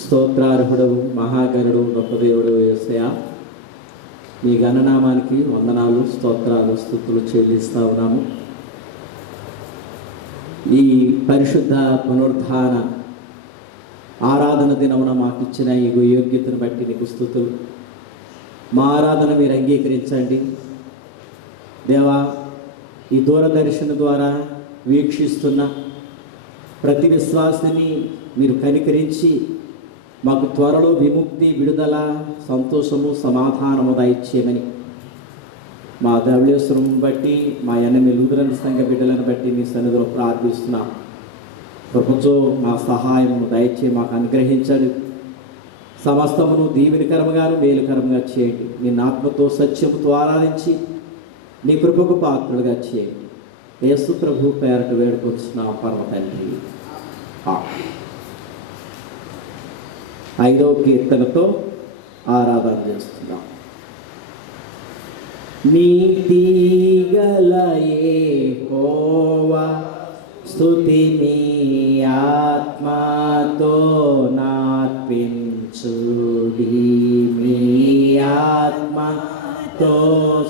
స్తోత్రార్హుడవు మహాగణుడు గొప్ప దేవుడు యేసయ్యా, నీ గణనామానికి వందనాలు స్తోత్రాలు స్తుతులు చెల్లిస్తా ఉన్నాము. ఈ పరిశుద్ధ పునరుద్ధాన ఆరాధన దినమున మాకు ఇచ్చిన ఈ యోగ్యతను బట్టి నీకు స్తుతులు. మా ఆరాధన మీరు అంగీకరించండి దేవా. ఈ దూరదర్శన ద్వారా వీక్షిస్తున్న ప్రతి విశ్వాసిని మీరు కనికరించి మాకు త్వరలో విముక్తి, విడుదల, సంతోషము, సమాధానము దయచేయమని మా ధవళేశ్వరం బట్టి, మా ఎన్నమి లూథరన్ సంఘ బిడ్డలను బట్టి నీ సన్నిధిలో ప్రార్థిస్తున్నాం. ప్రభుత్వం మా సహాయము దయచేసి మాకు అనుగ్రహించండి. సమస్తమును దీవెనకరముగాను మేలుకరముగా చేయండి. నిన్న ఆత్మతో సత్యముతో ఆరాధించి నీ కృపకు పాత్రులుగా చేయండి. యేసు ప్రభు పేరట వేడుకొచ్చున్నాం పరమ తండ్రి. 5వ కీర్తనతో ఆరాధన చేస్తున్నాం. నీతిగల యెహోవా స్తుతిని ఆత్మతో నార్పించుడి, మీ ఆత్మతో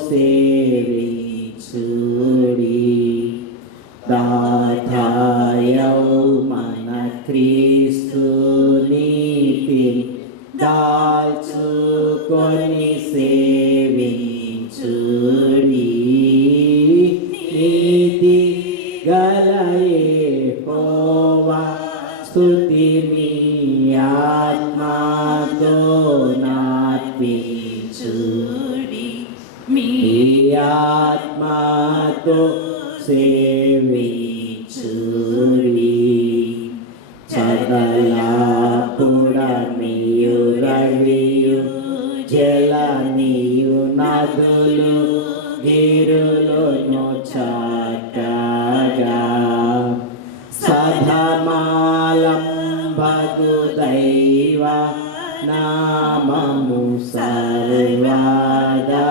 సేవించుడి. దాతాయౌ మన క్రీస్తు నీతి దాల్చుకొని సేవించుడి. నీతి గల యెహోవా స్తుతిని ఆత్మతో నార్పించుడి, మీ ఆత్మతో సేవించుడి. చదలాపుడమియు రవియు జలనియు నదులు గిరులను చాటగా, సధమాలంబగు దైవ నామము సర్వదా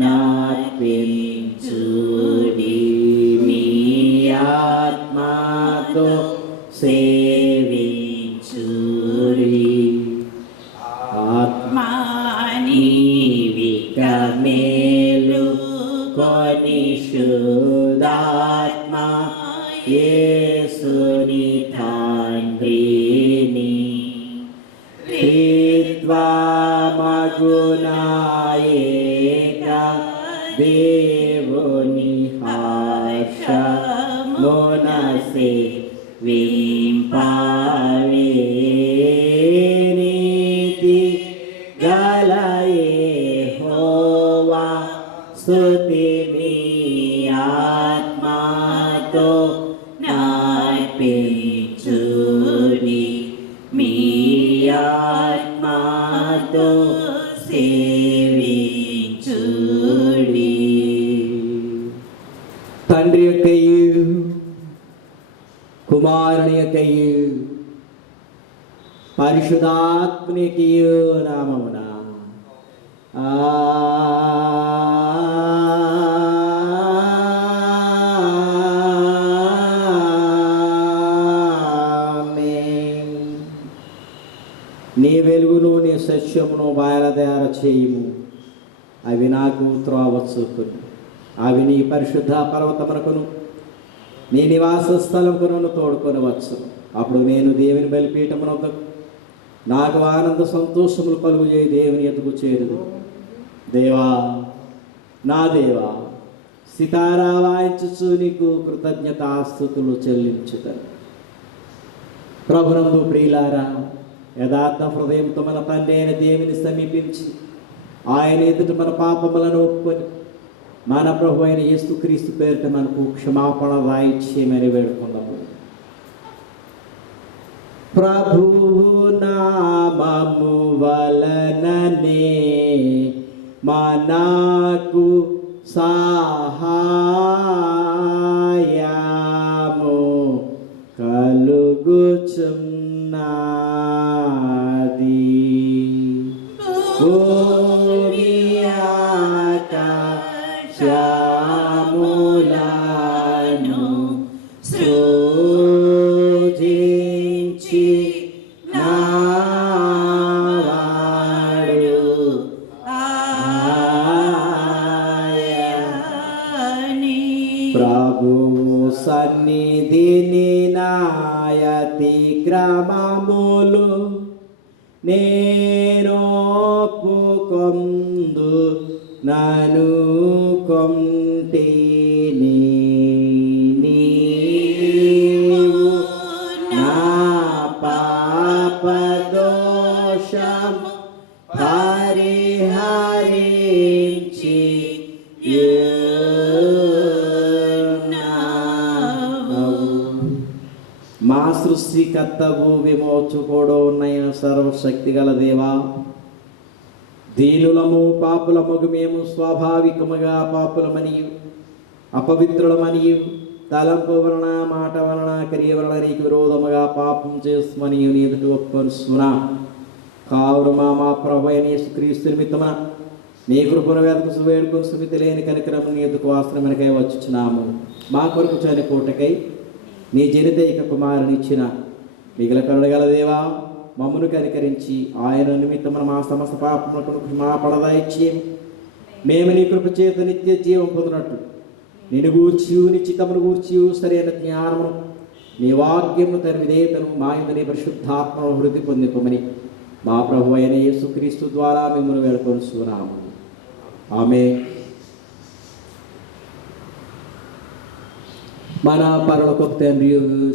నార్పించుడి మీ ఆత్మతో సేవించుడి ఆత్మానివిక మేలు కొని శుద్ధాత్మ యేసుని తండ్రిని త్రిత్వమగునాయేక దేవుని హర్షమునసే వింపావే నీతి గల యెహోవా స్తుతి మీ ఆత్మతో నార్పించుడి మీ ఆత్మతో సేవించుడి. తండ్రి యొక్కయు కుమారుని యొక్కయు పరిశుద్ధాత్మని యొక్కయు నామమున నీ వెలుగును నీ సత్యమును బయలుదేర చేయుము. అవి నాకు త్రోవ చూపును. అవి నీ పరిశుద్ధ పర్వతమునకును నీ నివాస స్థలమును తోడుకొని వచ్చు. అప్పుడు నేను దేవుని బలిపీఠమునకు నాకు ఆనంద సంతోషములు కలుగు చేయి దేవుని ఎదుగు చేరుదు. దేవా నా దేవా సితారా వాయించుచు నీకు కృతజ్ఞతాస్తుతులు చెల్లించుతాను. ప్రభునందు ప్రియులారా, యథార్థ హృదయంతో మన తండ్రి అయిన దేవుని సమీపించి ఆయన ఎదుట మన పాపములను ఒప్పుకొని మన ప్రభు అయిన యేసుక్రీస్తు పేరిట మనకు క్షమాపణ రాయించేయమని వేడుకున్నాము. ప్రభువు నామము వలననే మనకు సహాయము కలుగుచున్నది. భూమి ఆకాశములను సృజించి నావాడు ఆయనే. ప్రభువు సన్నిధిని నాయతి క్రమములు నేనొప్పుకొందు నను కొంటిని. నీవు నా పాపదోషము పరిహరించి మా సృష్టికర్తవు విమోచకుడు ఉన్నైన సర్వశక్తి గల దేవా, దీనులము పాపులముగు మేము స్వాభావికముగా పాపులమనియు అపవిత్రులమనియు తలంపు వలన మాట వలన క్రియ వలన నీకు విరోధముగా పాపం చేసుమని నీ ఎదుట ఒప్పుకొనుచున్నా. కావున మా ప్రభు అయిన యేసుక్రీస్తు నిమిత్తమున నీ కృపను వెతకు వేడుకొని సుమితి లేని కనికరము నీ ఎదుకు ఆశ్రమనికై వచ్చుచున్నాము. మా కొరకు చనిపోటకై నీ జనితైక కుమారుని ఇచ్చిన మిగిలిన కరుణగల దేవా, మమ్మను కనికరించి ఆయన నిమిత్తమున మా సమస్త పాపములకు క్షమాపణ దయచేయము. మేము నీ కృప చేత నిత్య జీవం పొందినట్లు నిన్ను గూర్చి నిశ్చితమును గూర్చి సరైన జ్ఞానమును నీ వాక్యమును తన విధేయతను మా యందు నీ పరిశుద్ధాత్మను వృద్ధి పొందింపమని మా ప్రభు అయిన యేసుక్రీస్తు ద్వారా మిమ్మల్ని వేడుకొనుచున్నాము. ఆమేన్. మన పరలోకపు తండ్రి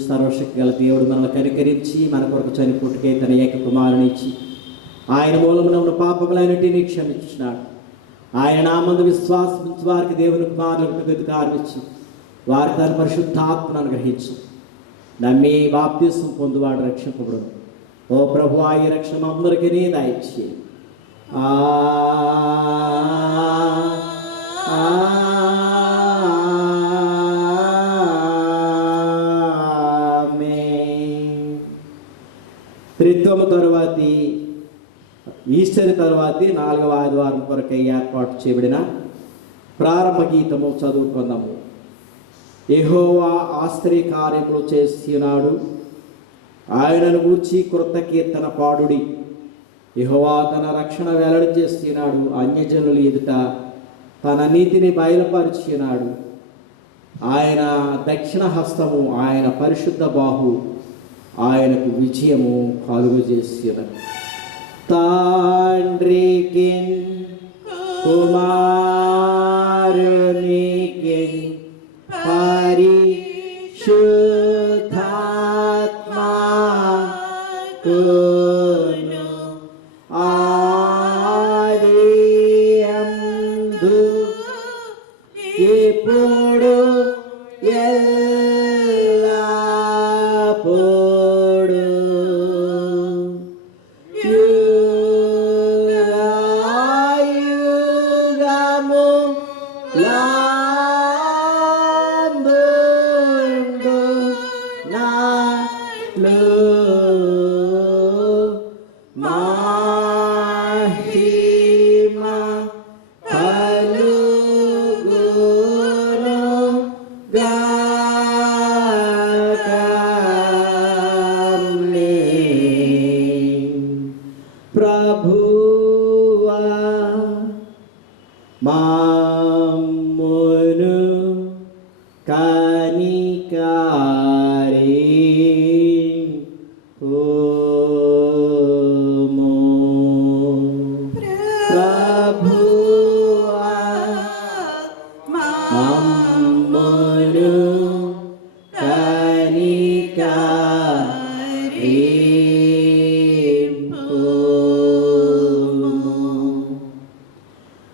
సర్వశక్తి గల దేవుడు మనల్ని కనికరించి మన కొరకు చనిపోటుకే తన ఏక కుమారుని ఇచ్చి ఆయన మూలమున ఉన్న పాపములన్నిటినీ క్షమించినాడు. ఆయన నామందు విశ్వాసం వారికి దేవుని కుమారులకు అధికారం ఇచ్చి వారి తన పరిశుద్ధాత్మను అనుగ్రహించు. నమ్మి బాప్తిసం పొందువాడు రక్షింపబడును. ఓ ప్రభు, ఈ రక్షణ అందరికీ నీ దయచేయి. త్రిత్వము తరువాతి ఈ ఈస్టర్ తర్వాతి 4వ ఆదివారం కొరకై ఏర్పాటు చేయబడిన ప్రారంభ గీతము చదువుకుందాము. యెహోవా ఆశ్చర్య కార్యములు చేస్తున్నాడు, ఆయనను గూర్చి కృత కీర్తన పాడుడి. యెహోవా తన రక్షణ వెల్లడి చేస్తున్నాడు, అన్యజనుల ఎదుట తన నీతిని బయలుపరిచినాడు. ఆయన దక్షిణ హస్తము, ఆయన పరిశుద్ధ బాహు ఆయనకు విజయము కలుగజేసినది. తండ్రికి కుమారునికి పరిశుద్ధాత్మకును ఆదియందు ఇప్పుడు ఎల్లప్పుడు ప్రభువా మమ్మును కనికరింపుము. ప్రభువా మమ్మును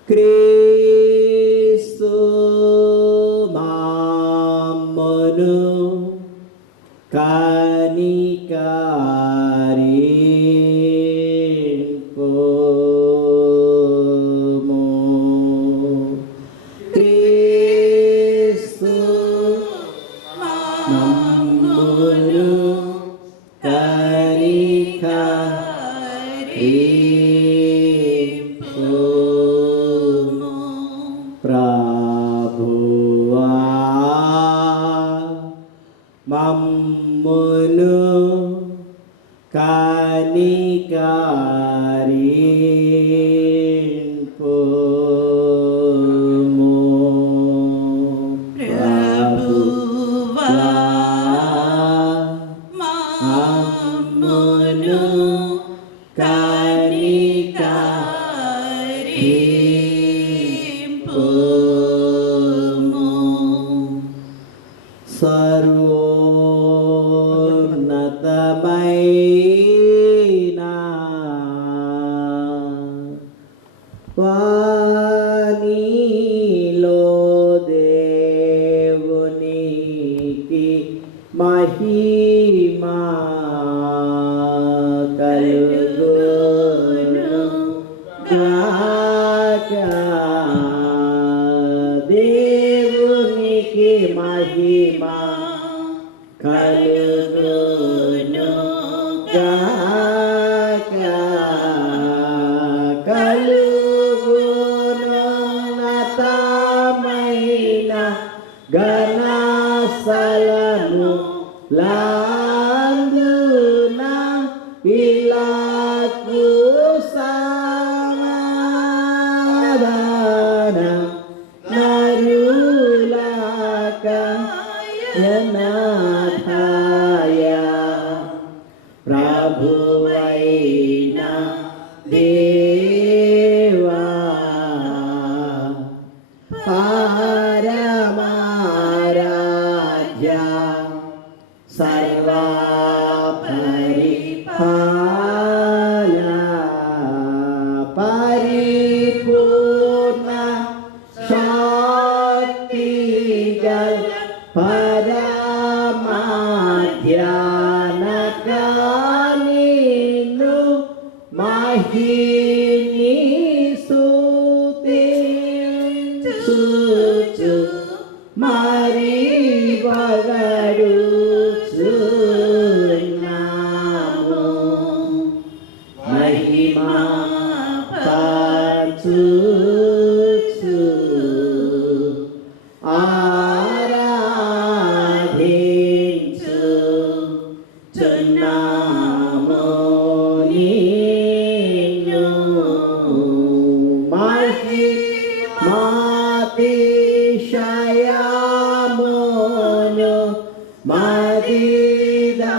క్రీస్తు మమ్మును కనికరింపుము. క్రీస్తు మమ్మును ప్రభువా మమ్మును కనికరింపుము. ప్రభువా మమ్మును సర్వోన్నతమైన వానిలో దేవునికి మహిమా కలుగును గాక. దేవునికి మహిమా కలుగును గాక. కలుగును నతమైన ఘనస్థలము లాందున ఇలాకు సమాధాన నరులక యనాథాయ. ప్రభువైన దేవా పరమారాధ్య సర్వా పరిపాల పరిపూర్ణ శక్తి గల పరమాధ్యానకానిను మహిని స్తుతించుచు మరి వగడుచున్నాము. మహిమా అతిశయమును మదిదాలం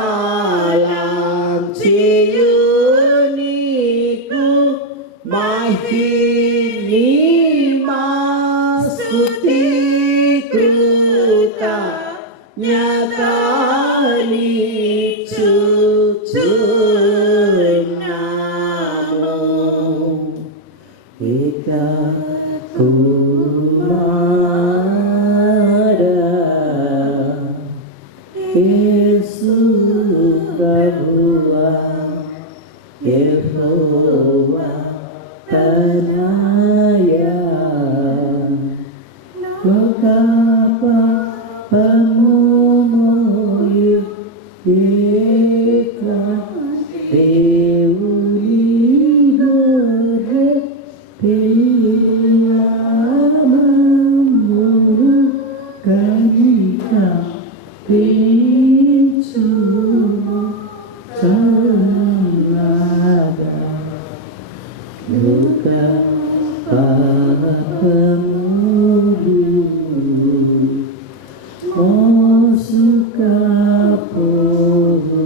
చేయు నీకు మహిమా స్తుతి కృతజ్ఞతనిచ్చుచున్నాము. ఏక కుమారా యేసు ప్రభువా యెహోవా తనయా లోకపాపముమోయు ఏక దేవుని గొర్రె పిల్లమమ్ము కనిక తీర్చుము చల్లగా లోక పాపములు మోసుకపోవు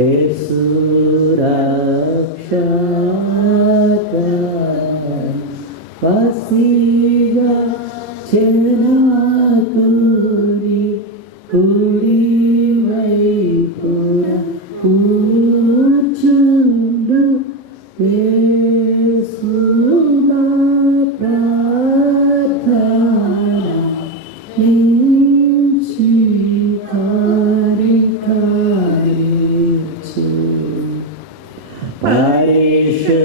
యేసు రక్షక వసిగా చెనాకురి కుడి వైపున కూర్చుండు యేసు నా ప్రార్థన నిలిచి కారికరించు. పరిశుద్ధుడావు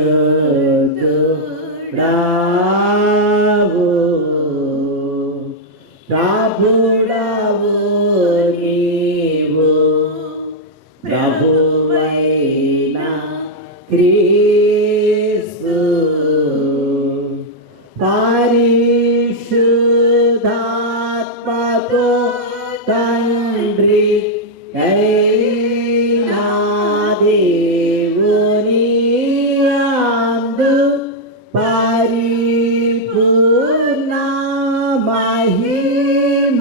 ప్రభుడవు నీవు ప్రభువైన క్రీస్తు పరిశుద్ధాత్మతో తండ్రి అయినా దేవుని యందు పరిపూర్ణ మహిమతో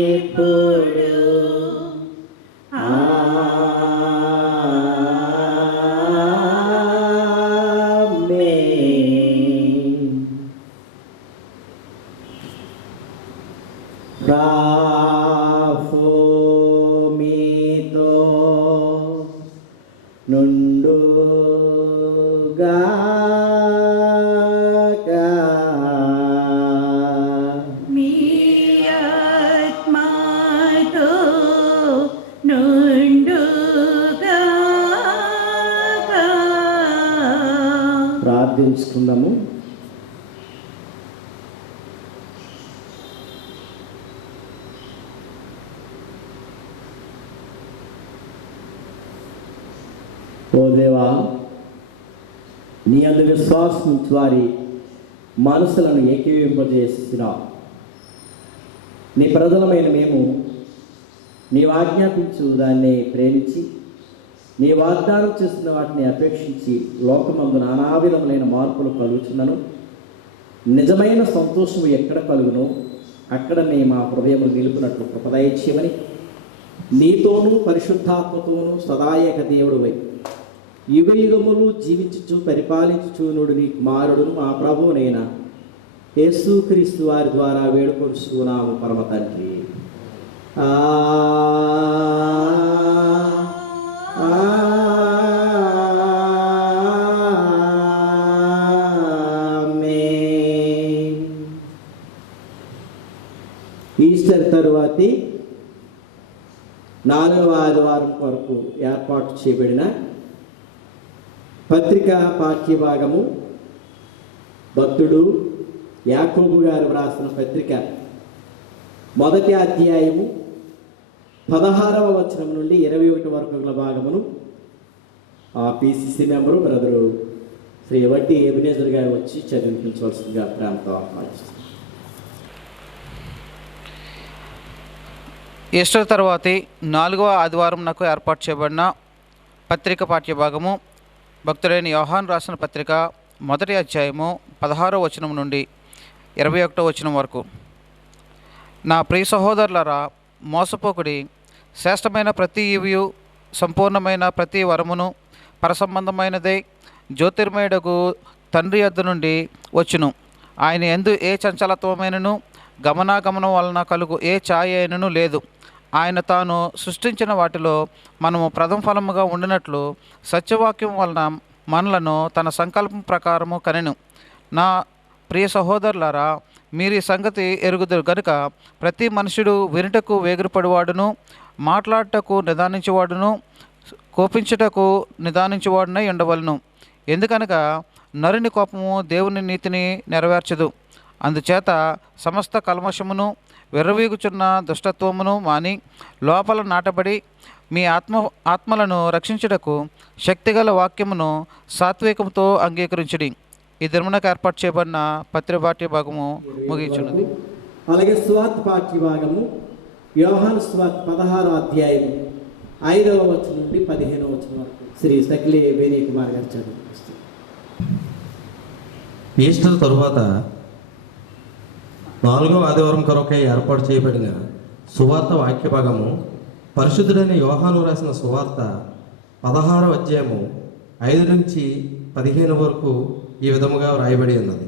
ప్రవలుచున్నామిప్పుడు. ఆమేన్. రాఫో మీతో నుండుగాక. మీ ఆత్మతో నుండుగాక. ప్రార్థించుకుందాము. ఓ దేవా, నీ అందు విశ్వాసం ఉంచు వారి మనసులను ఏకీవింపజేస్తున్నావు. నీ ప్రజలమైన మేము నీవు ఆజ్ఞాపించు దాన్ని ప్రేమించి నీ వాగ్దానం చేస్తున్న వాటిని అపేక్షించి లోకమందు నానా విధములైన మార్పులు కలుగుచున్నను. నిజమైన సంతోషము ఎక్కడ కలుగునో అక్కడ నీ మా హృదయము నిలుపునట్లు కృపదయచేయమని నీతోనూ పరిశుద్ధాత్మతోనూ సదాయక దేవుడువై యుగ యుగములు జీవించుచు పరిపాలించుచునుడు నీ కుమారుడును మా ప్రభువునైన యేసుక్రీస్తు వారి ద్వారా వేడుకొంచున్నాము పరమ తండ్రి. ఆమేన్. ఈస్టర్ తరువాతి 4వ ఆదివారం కొరకు ఏర్పాటు చేయబడిన పత్రికా పాఠ్యభాగము భక్తుడు యాకోబు గారు వ్రాసిన పత్రిక 1వ అధ్యాయము 16వ వచనం నుండి 21 వరకు గల భాగమును పిసిసి మెంబరు బ్రదరు శ్రీ వడ్డీ ఎబినేజర్ గారు వచ్చి చదివించవలసిందిగా ప్రేమతో ఆహ్వానిస్తున్నారు. ఈస్టర్ తర్వాతి 4వ ఆదివారం నాకు ఏర్పాటు చేయబడిన పత్రిక పాఠ్యభాగము భక్తుడైన యోహాను రాసిన పత్రిక 1వ అధ్యాయము 16వ వచనం నుండి 21వ వచనం వరకు. నా ప్రియ సహోదరులారా, మోసపోకుడి. శ్రేష్టమైన ప్రతి ఈవియు సంపూర్ణమైన ప్రతి వరమును పరసంబంధమైనదే జ్యోతిర్మయుడకు తండ్రి యొద్ద నుండి వచ్చును. ఆయన యందు ఏ చంచలత్వమైనను గమనాగమనం వలన కలుగు ఏ ఛాయ అయినను లేదు. ఆయన తాను సృష్టించిన వాటిలో మనము ప్రథమ ఫలముగా ఉండినట్లు సత్యవాక్యం వలన మనలను తన సంకల్పం ప్రకారము కనెను. నా ప్రియ సహోదరులారా, మీరు ఈ సంగతి ఎరుగుదురు గనుక ప్రతి మనుషుడు వినుటకు వేగిరపడివాడును, మాట్లాడుటకు నిదానించేవాడును, కోపించుటకు నిదానించేవాడునై ఉండవలను. ఎందుకనగా నరుని కోపము దేవుని నీతిని నెరవేర్చదు. అందుచేత సమస్త కల్మషమును విర్రవీగుచున్న దుష్టత్వమును మాని లోపల నాటబడి మీ ఆత్మలను రక్షించుటకు శక్తిగల వాక్యమును సాత్వికంతో అంగీకరించుడి. ఈ దినమునకు ఏర్పాటు చేయబడిన పత్రిక భాగము ముగించున్నది. అలాగే స్వార్థ పాఠ్య భాగము యోహాను స్వార్థ 16వ అధ్యాయము 5వ వచనం నుండి 15వ వచనం వరకు శ్రీ సకిలే వేణి కుమార్ గారు చదువు. ఈస్టర్ తరువాత 4వ ఆదివారం కొరకై ఏర్పాటు చేయబడిన సువార్త వాక్య భాగము పరిశుద్ధుడైన యోహాను రాసిన సువార్త 16వ అధ్యాయము 5 నుంచి 15 వరకు ఈ విధముగా వ్రాయబడి ఉన్నది.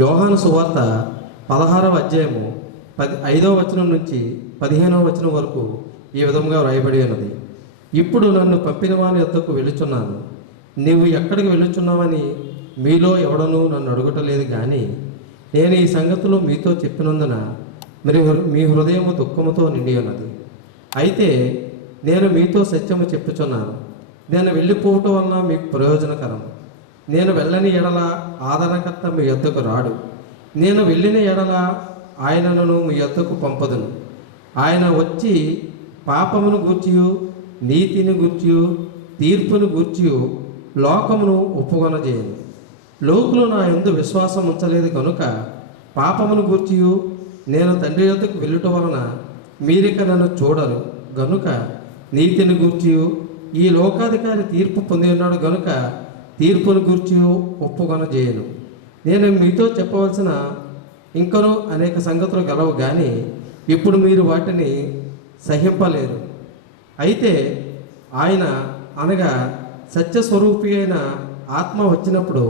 యోహాను సువార్త 16వ అధ్యాయము 5వ వచనం నుంచి 15వ వచనం వరకు ఈ విధముగా వ్రాయబడి ఉన్నది. ఇప్పుడు నన్ను పంపిన వాని యొద్దకు వెళ్ళుచున్నాను. నీవు ఎక్కడికి వెళ్ళుచున్నావని మీలో ఎవడనూ నన్ను అడుగుటలేదు, కానీ నేను ఈ సంగతులు మీతో చెప్పినందున మీ హృదయము దుఃఖముతో నిండి ఉన్నది. అయితే నేను మీతో సత్యము చెప్పుచున్నాను. నేను వెళ్ళిపోవటం వలన మీకు ప్రయోజనకరం. నేను వెళ్ళని ఎడల ఆదరణకర్త మీ యొద్దకు రాడు. నేను వెళ్ళిన ఎడల ఆయనను మీ యొద్దకు పంపదును. ఆయన వచ్చి పాపమును గూర్చియు నీతిని గూర్చియు తీర్పును గూర్చియు లోకమును ఒప్పుకొనజేయను. లోకులు నా యందు విశ్వాసం ఉంచలేదు కనుక పాపమును గూర్చియు నేను తండ్రి యొద్దకు వెళ్ళుట వలన మీరిక నన్ను చూడరు గనుక నీతిని గూర్చియు ఈ లోకాధికారి తీర్పు పొంది ఉన్నాడు గనుక తీర్పును గూర్చి ఒప్పుకొనజేయను. నేను మీతో చెప్పవలసిన ఇంకనూ అనేక సంగతులు గలవు, కానీ ఇప్పుడు మీరు వాటిని సహింపలేరు. అయితే ఆయన అనగా సత్యస్వరూపి అయిన ఆత్మ వచ్చినప్పుడు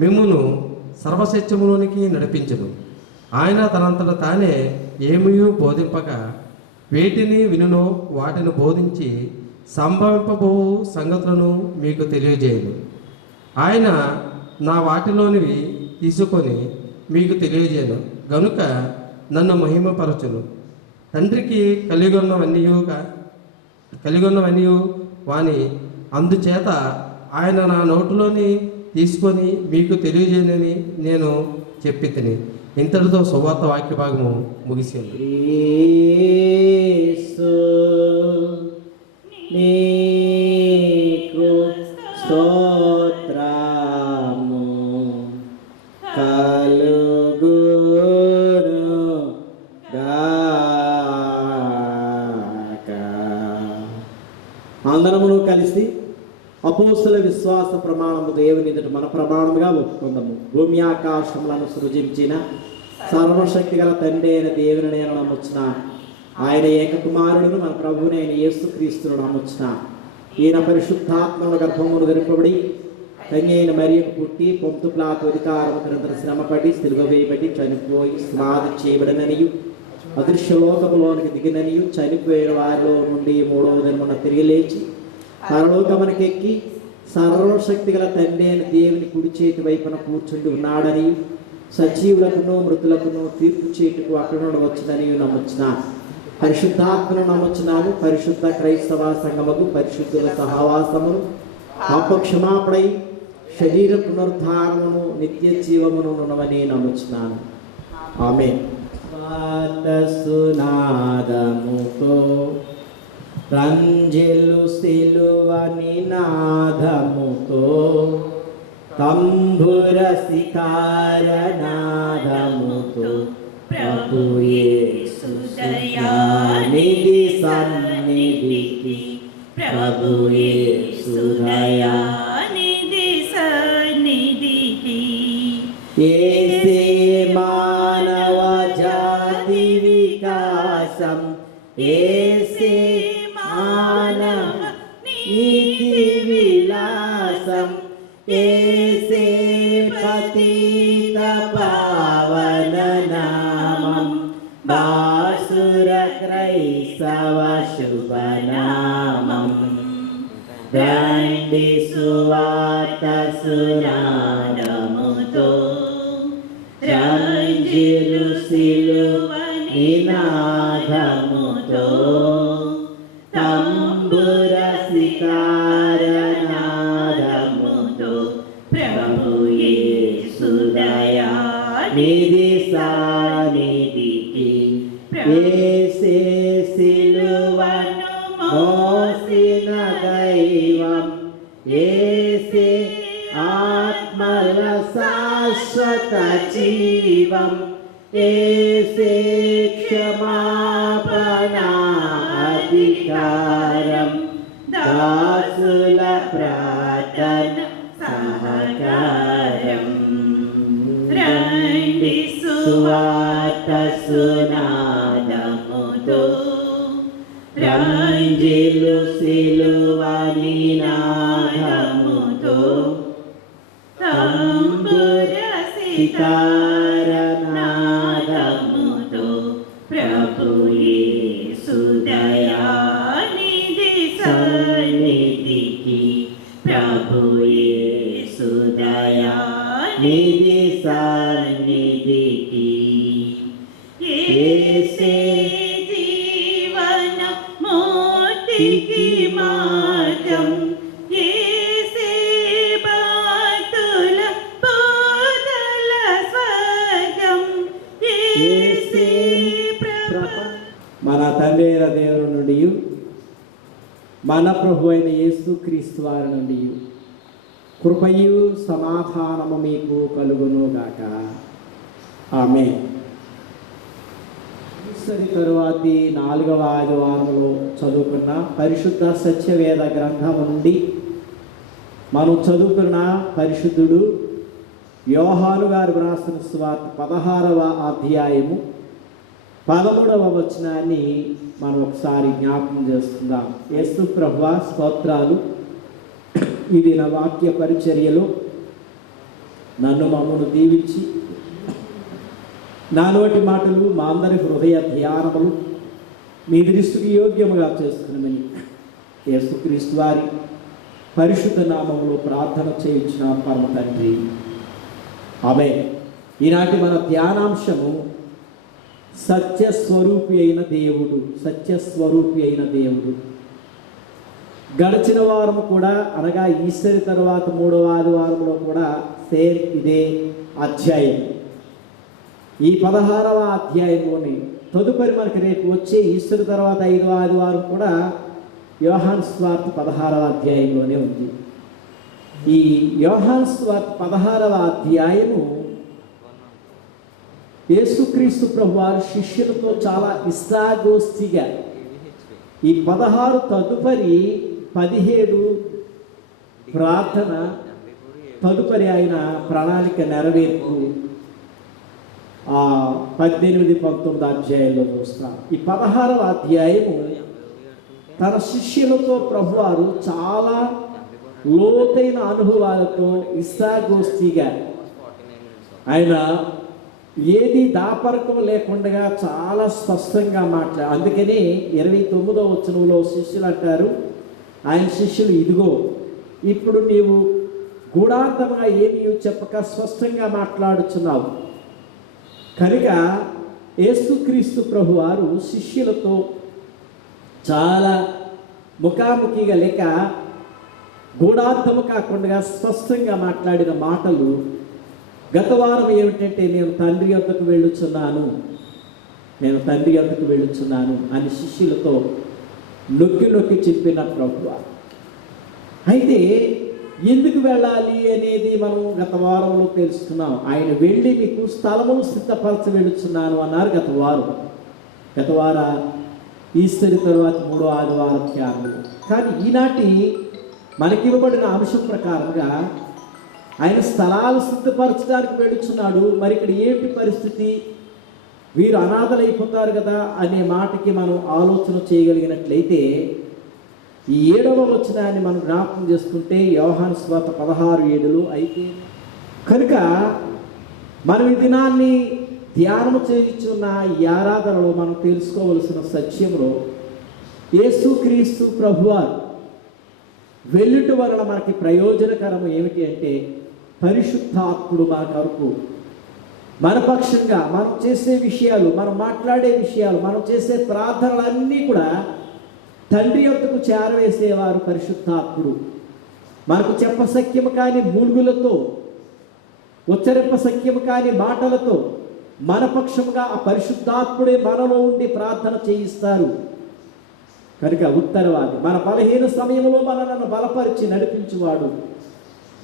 మిమ్మును సర్వసత్యములోనికి నడిపించును. ఆయన తనంతట తానే ఏమీ బోధింపక వేటిని వినునో వాటిని బోధించి సంభవింపబోవు సంగతులను మీకు తెలియజేయను. ఆయన నా వాటిలోనివి తీసుకొని మీకు తెలియజేయను గనుక నన్ను మహిమపరచును. తండ్రికి కలిగొన్నవన్నీ వాని అందుచేత ఆయన నా నోటిలోని తీసుకొని మీకు తెలియజేయనని నేను చెప్పి తిని. ఇంతటితో సువార్త వాక్య భాగము ముగిసింది. అందరమును కలిసి అపోస్తుల విశ్వాస ప్రమాణము దేవుని ఎదుట మన ప్రమాణముగా ఒప్పుకుందాము. భూమి ఆకాశములను సృజించిన సర్వశక్తి గల తండ్రి అయిన దేవుని నేను నమ్ముచున్న ఆయన ఏకకుమారుడును మన ప్రభువునైన యేసుక్రీస్తును నమ్ముచున్న ఈయన పరిశుద్ధాత్మల గర్భమును ధరింపబడి కన్య అయిన మరియకు పుట్టి పొంతు ప్లాతు అధికారము నిరంతర శ్రమపడి సిలువ వేయబడి చనిపోయి సమాధి చేయబడననియు అదృశ్య లోకములోనికి దిగిననియు చనిపోయిన వారిలో నుండి 3వ దినమున తిరిగి లేచి పరలోకమునకెక్కి సర్వశక్తి గల తండ్రి అయిన దేవుని కుడి చేతి వైపున కూర్చుండి ఉన్నాడని సజీవులకును మృతులకును తీర్పు చేయుటకు అక్కడ నుండి వచ్చిందని నమ్ముచున్నాను. పరిశుద్ధాత్మను నమ్ముచున్నాము. పరిశుద్ధ క్రైస్తవ సంఘముకు పరిశుద్ధుల సహవాసమును పాపక్షమాపణై శరీర పునరుద్ధారమును నిత్య జీవమును ఉన్నవని నమ్ముచున్నాను. ఆమేన్. సునాదముతో రంజిల్లు సిలువ నినాదముతో తంబుర సితార నాదముతో ప్రభు యేసు దయానిధి సన్నిధికి ప్రభు యేసు దయానిధి సన్నిధికి ఏసే మానవ జాతి వికాసం ఏసే మానవ నీతి విలాసం ఏసే పతిత పావన నామం బాసుర క్రైస్తవ శుభనామం రండి సువార్త సునాదముతో రంజిల్లు సిలువ నినాదముతో తంబుర సితార నాదముతో ప్రభు యేసు దయానిధి సన్నిధికి యేసే సిలువను మోసిన దైవం యేసే ఆత్మల శాశ్వత జీవం యేసే క్షమాపణ అధికారం దాసుల ప్రార్థన సహకారం రండి సువార్త సునాదముతో రంజిల్లు సిలువ నినాదముతో తంబుర సితార నాదముతో ప్రభు యేసు దయానిధి సన్నిధికి ప్రభు యేసు దయానిధి సన్నిధికి యేసే జీవన మూర్తికి మార్గం యేసే బాతుల బోధల స్వర్గం యేసే మన తండ్రి అయిన దేవుని నుండి మన ప్రభు అయిన యేసుక్రీస్తు వారి నుండి కృపయు సమాధానము మీకు కలుగును గాక ఆమేన్. ఈశ్వరి తరువాతి 4వ ఆదివారంలో చదువుకున్న పరిశుద్ధ సత్యవేద గ్రంథం నుండి మనం చదువుకున్న పరిశుద్ధుడు యోహాను గారు వ్రాసిన సువార్త 16వ అధ్యాయము 13వ వచనాన్ని మనం ఒకసారి జ్ఞాపకం చేస్తున్నాం. యేసు ప్రభువా స్తోత్రాలు. ఇది నా వాక్య పరిచర్యలో నన్ను మమ్మను దీవించి నా నోటి మాటలు మా అందరి హృదయ ధ్యానములు మీ దృష్టికి యోగ్యముగా చేసుకున్నామని యేసుక్రీస్తు వారి పరిశుద్ధ నామములో ప్రార్థన చేయించిన పరమ తండ్రి ఆమేన్. ఈనాటి మన ధ్యానాంశము సత్యస్వరూపి అయిన దేవుడు. సత్యస్వరూపి అయిన దేవుడు. గడిచిన వారము కూడా అనగా ఈస్టర్ తర్వాత 3వ ఆదివారంలో కూడా సేమ్ ఇదే అధ్యాయం. ఈ 16వ అధ్యాయంలోని తదుపరి మనకి రేపు వచ్చే ఈస్టర్ తర్వాత 5వ ఆదివారం కూడా యోహాను సువార్త 16వ అధ్యాయంలోనే ఉంది. ఈ యోహాను సువార్త 16వ అధ్యాయము యేసుక్రీస్తు ప్రభువారు శిష్యులతో చాలా ఇష్టాగోష్ఠిగా ఈ 16 తదుపరి 17 ప్రార్థన తదుపరి ఆయన ప్రణాళిక నెరవేర్పు 18, 19 అధ్యాయంలో చూస్తాం. ఈ 16వ అధ్యాయము తన శిష్యులతో ప్రభువారు చాలా లోతైన అనుభవాలతో ఇష్టాగోష్ఠిగా ఆయన ఏది దాపరకం లేకుండా చాలా స్పష్టంగా మాట్లాడారు. అందుకని 29వ వచనంలో శిష్యులు అంటారు, ఆయన శిష్యులు ఇదిగో ఇప్పుడు నీవు గూఢార్థంగా ఏమీ చెప్పక స్పష్టంగా మాట్లాడుచున్నావు. కనుక యేసుక్రీస్తు ప్రభువారు శిష్యులతో చాలా ముఖాముఖిగా లేక గూఢార్థము కాకుండా స్పష్టంగా మాట్లాడిన మాటలు గత వారం ఏమిటంటే, నేను తండ్రి వద్దకు వెళ్ళుచున్నాను, నేను తండ్రి యొద్దకు వెళ్ళుచున్నాను అని శిష్యులతో నొక్కి నొక్కి చెప్పిన ప్రభువా. అయితే ఎందుకు వెళ్ళాలి అనేది మనం గత వారంలో తెలుసుకున్నాం. ఆయన వెళ్ళి మీకు స్థలమును సిద్ధపరచ వెళ్ళుచున్నాను అన్నారు గత వార ఈస్టర్ తర్వాత 3వ ఆదివారం ధ్యానంలో. కానీ ఈనాటి మనకివ్వబడిన అంశం ప్రకారంగా ఆయన స్థలాలు సిద్ధపరచడానికి వెళ్ళుచున్నాడు. మరి ఇక్కడ ఏంటి పరిస్థితి, వీరు అనాథలైపోతారు కదా అనే మాటకి మనం ఆలోచన చేయగలిగినట్లయితే ఈ 7వ వచనాన్ని మనం జ్ఞాపకం చేసుకుంటే యోహాను సువార్త 16:7 అయితే కనుక మనం ఈ దినాన్ని ధ్యానం చేయుచున్న ఈ ఆరాధనలో మనం తెలుసుకోవలసిన సత్యంలో యేసుక్రీస్తు ప్రభువారు వెళ్ళుట వలన మనకి ప్రయోజనకరం ఏమిటి అంటే పరిశుద్ధాత్ముడు మన కొరకు మన పక్షంగా మనం చేసే విషయాలు, మనం మాట్లాడే విషయాలు, మనం చేసే ప్రార్థనలన్నీ కూడా తండ్రి యొద్దకు చేరవేసేవారు పరిశుద్ధాత్ముడు. మనకు చెప్పసఖ్యము కాని మూలుగులతో, ఉచ్చరింపసఖ్యము కాని మాటలతో మన పక్షముగా ఆ పరిశుద్ధాత్ముడే మనలో ఉండి ప్రార్థన చేయిస్తారు. కనుక ఉత్తరవాది, మన బలహీన సమయంలో మనలను బలపరిచి నడిపించువాడు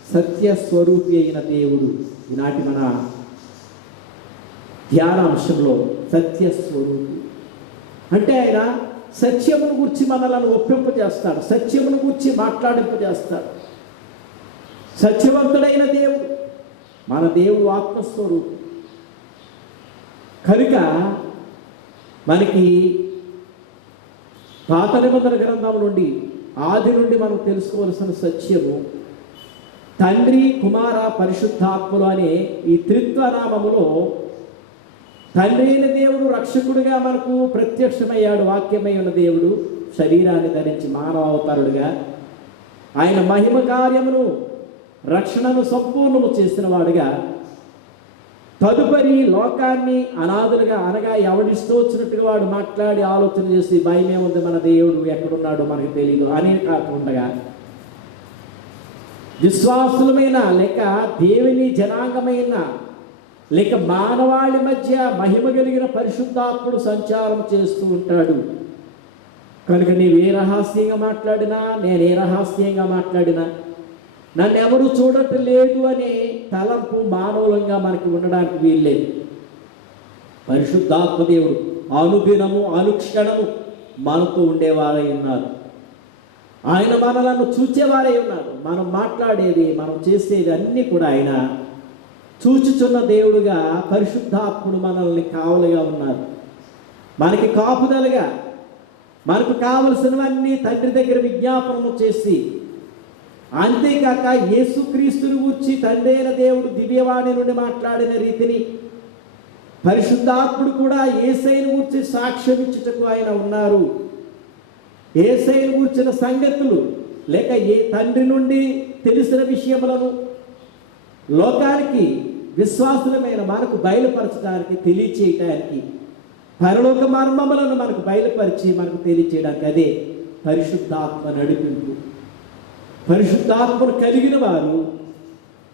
సత్యస్వరూపి అయిన దేవుడు. ఈనాటి మన ధ్యానాంశంలో సత్యస్వరూపి అంటే ఆయన సత్యమును గురించి మనలను ఒప్పింపజేస్తాడు, సత్యమును గురించి మాట్లాడింపజేస్తాడు. సత్యవంతుడైన దేవుడు మన దేవుడు ఆత్మస్వరూపి. కనుక మనకి పాత నిబంధన గ్రంథం నుండి ఆది నుండి మనం తెలుసుకోవలసిన సత్యము తండ్రి, కుమార, పరిశుద్ధాత్ములు అనే ఈ త్రిత్వనామములో తండ్రి అయిన దేవుడు రక్షకుడిగా మనకు ప్రత్యక్షమయ్యాడు. వాక్యమై ఉన్న దేవుడు శరీరాన్ని ధరించి మానవ అవతారుడుగా ఆయన మహిమ కార్యమును, రక్షణను సంపూర్ణము చేసిన వాడుగా తదుపరి లోకాన్ని అనాథులుగా అనగా ఎవడిస్తూ వచ్చినట్టుగా వాడు మాట్లాడి ఆలోచన చేసి భయమేముంది, మన దేవుడు ఎక్కడున్నాడో మనకు తెలియదు అని కాకుండా విశ్వాసులమైన లేక దేవుని జనాంగమైన లేక మానవాళి మధ్య మహిమ కలిగిన పరిశుద్ధాత్ముడు సంచారం చేస్తూ ఉంటాడు. కనుక నీవు ఏ రహస్యంగా మాట్లాడినా, నేను ఏ రహస్యంగా మాట్లాడినా నన్ను ఎవరు చూడటం లేదు అనే తలంపు మానవులంగా మనకి ఉండడానికి వీల్లేదు. పరిశుద్ధాత్మ దేవుడు అనుదినము అనుక్షణము మనతో ఉండేవారై ఉన్నారు. ఆయన మనలను చూచేవారై ఉన్నారు. మనం మాట్లాడేది, మనం చేసేది అన్నీ కూడా ఆయన చూచుచున్న దేవుడుగా పరిశుద్ధాత్ముడు మనల్ని కావలుగా ఉన్నారు. మనకి కాపుదలుగా మనకు కావలసినవన్నీ తండ్రి దగ్గర విజ్ఞాపనము చేసి, అంతేకాక యేసుక్రీస్తుని గూర్చి తండ్రి అయిన దేవుడు దివ్యవాణి నుండి మాట్లాడిన రీతిని పరిశుద్ధాత్ముడు కూడా యేసయ్యను గూర్చి సాక్ష్యం ఇచ్చుటకు ఆయన ఉన్నారు. యేసయ్యను గూర్చిన సంగతులు లేక ఏ తండ్రి నుండి తెలిసిన విషయములను లోకానికి విశ్వాసులమైన మనకు బయలుపరచడానికి, తెలియచేయడానికి, పరలోక మర్మములను మనకు బయలుపరిచి మనకు తెలియచేయడానికి అదే పరిశుద్ధాత్మ నడిపింపు. పరిశుద్ధాత్మను కలిగిన వారు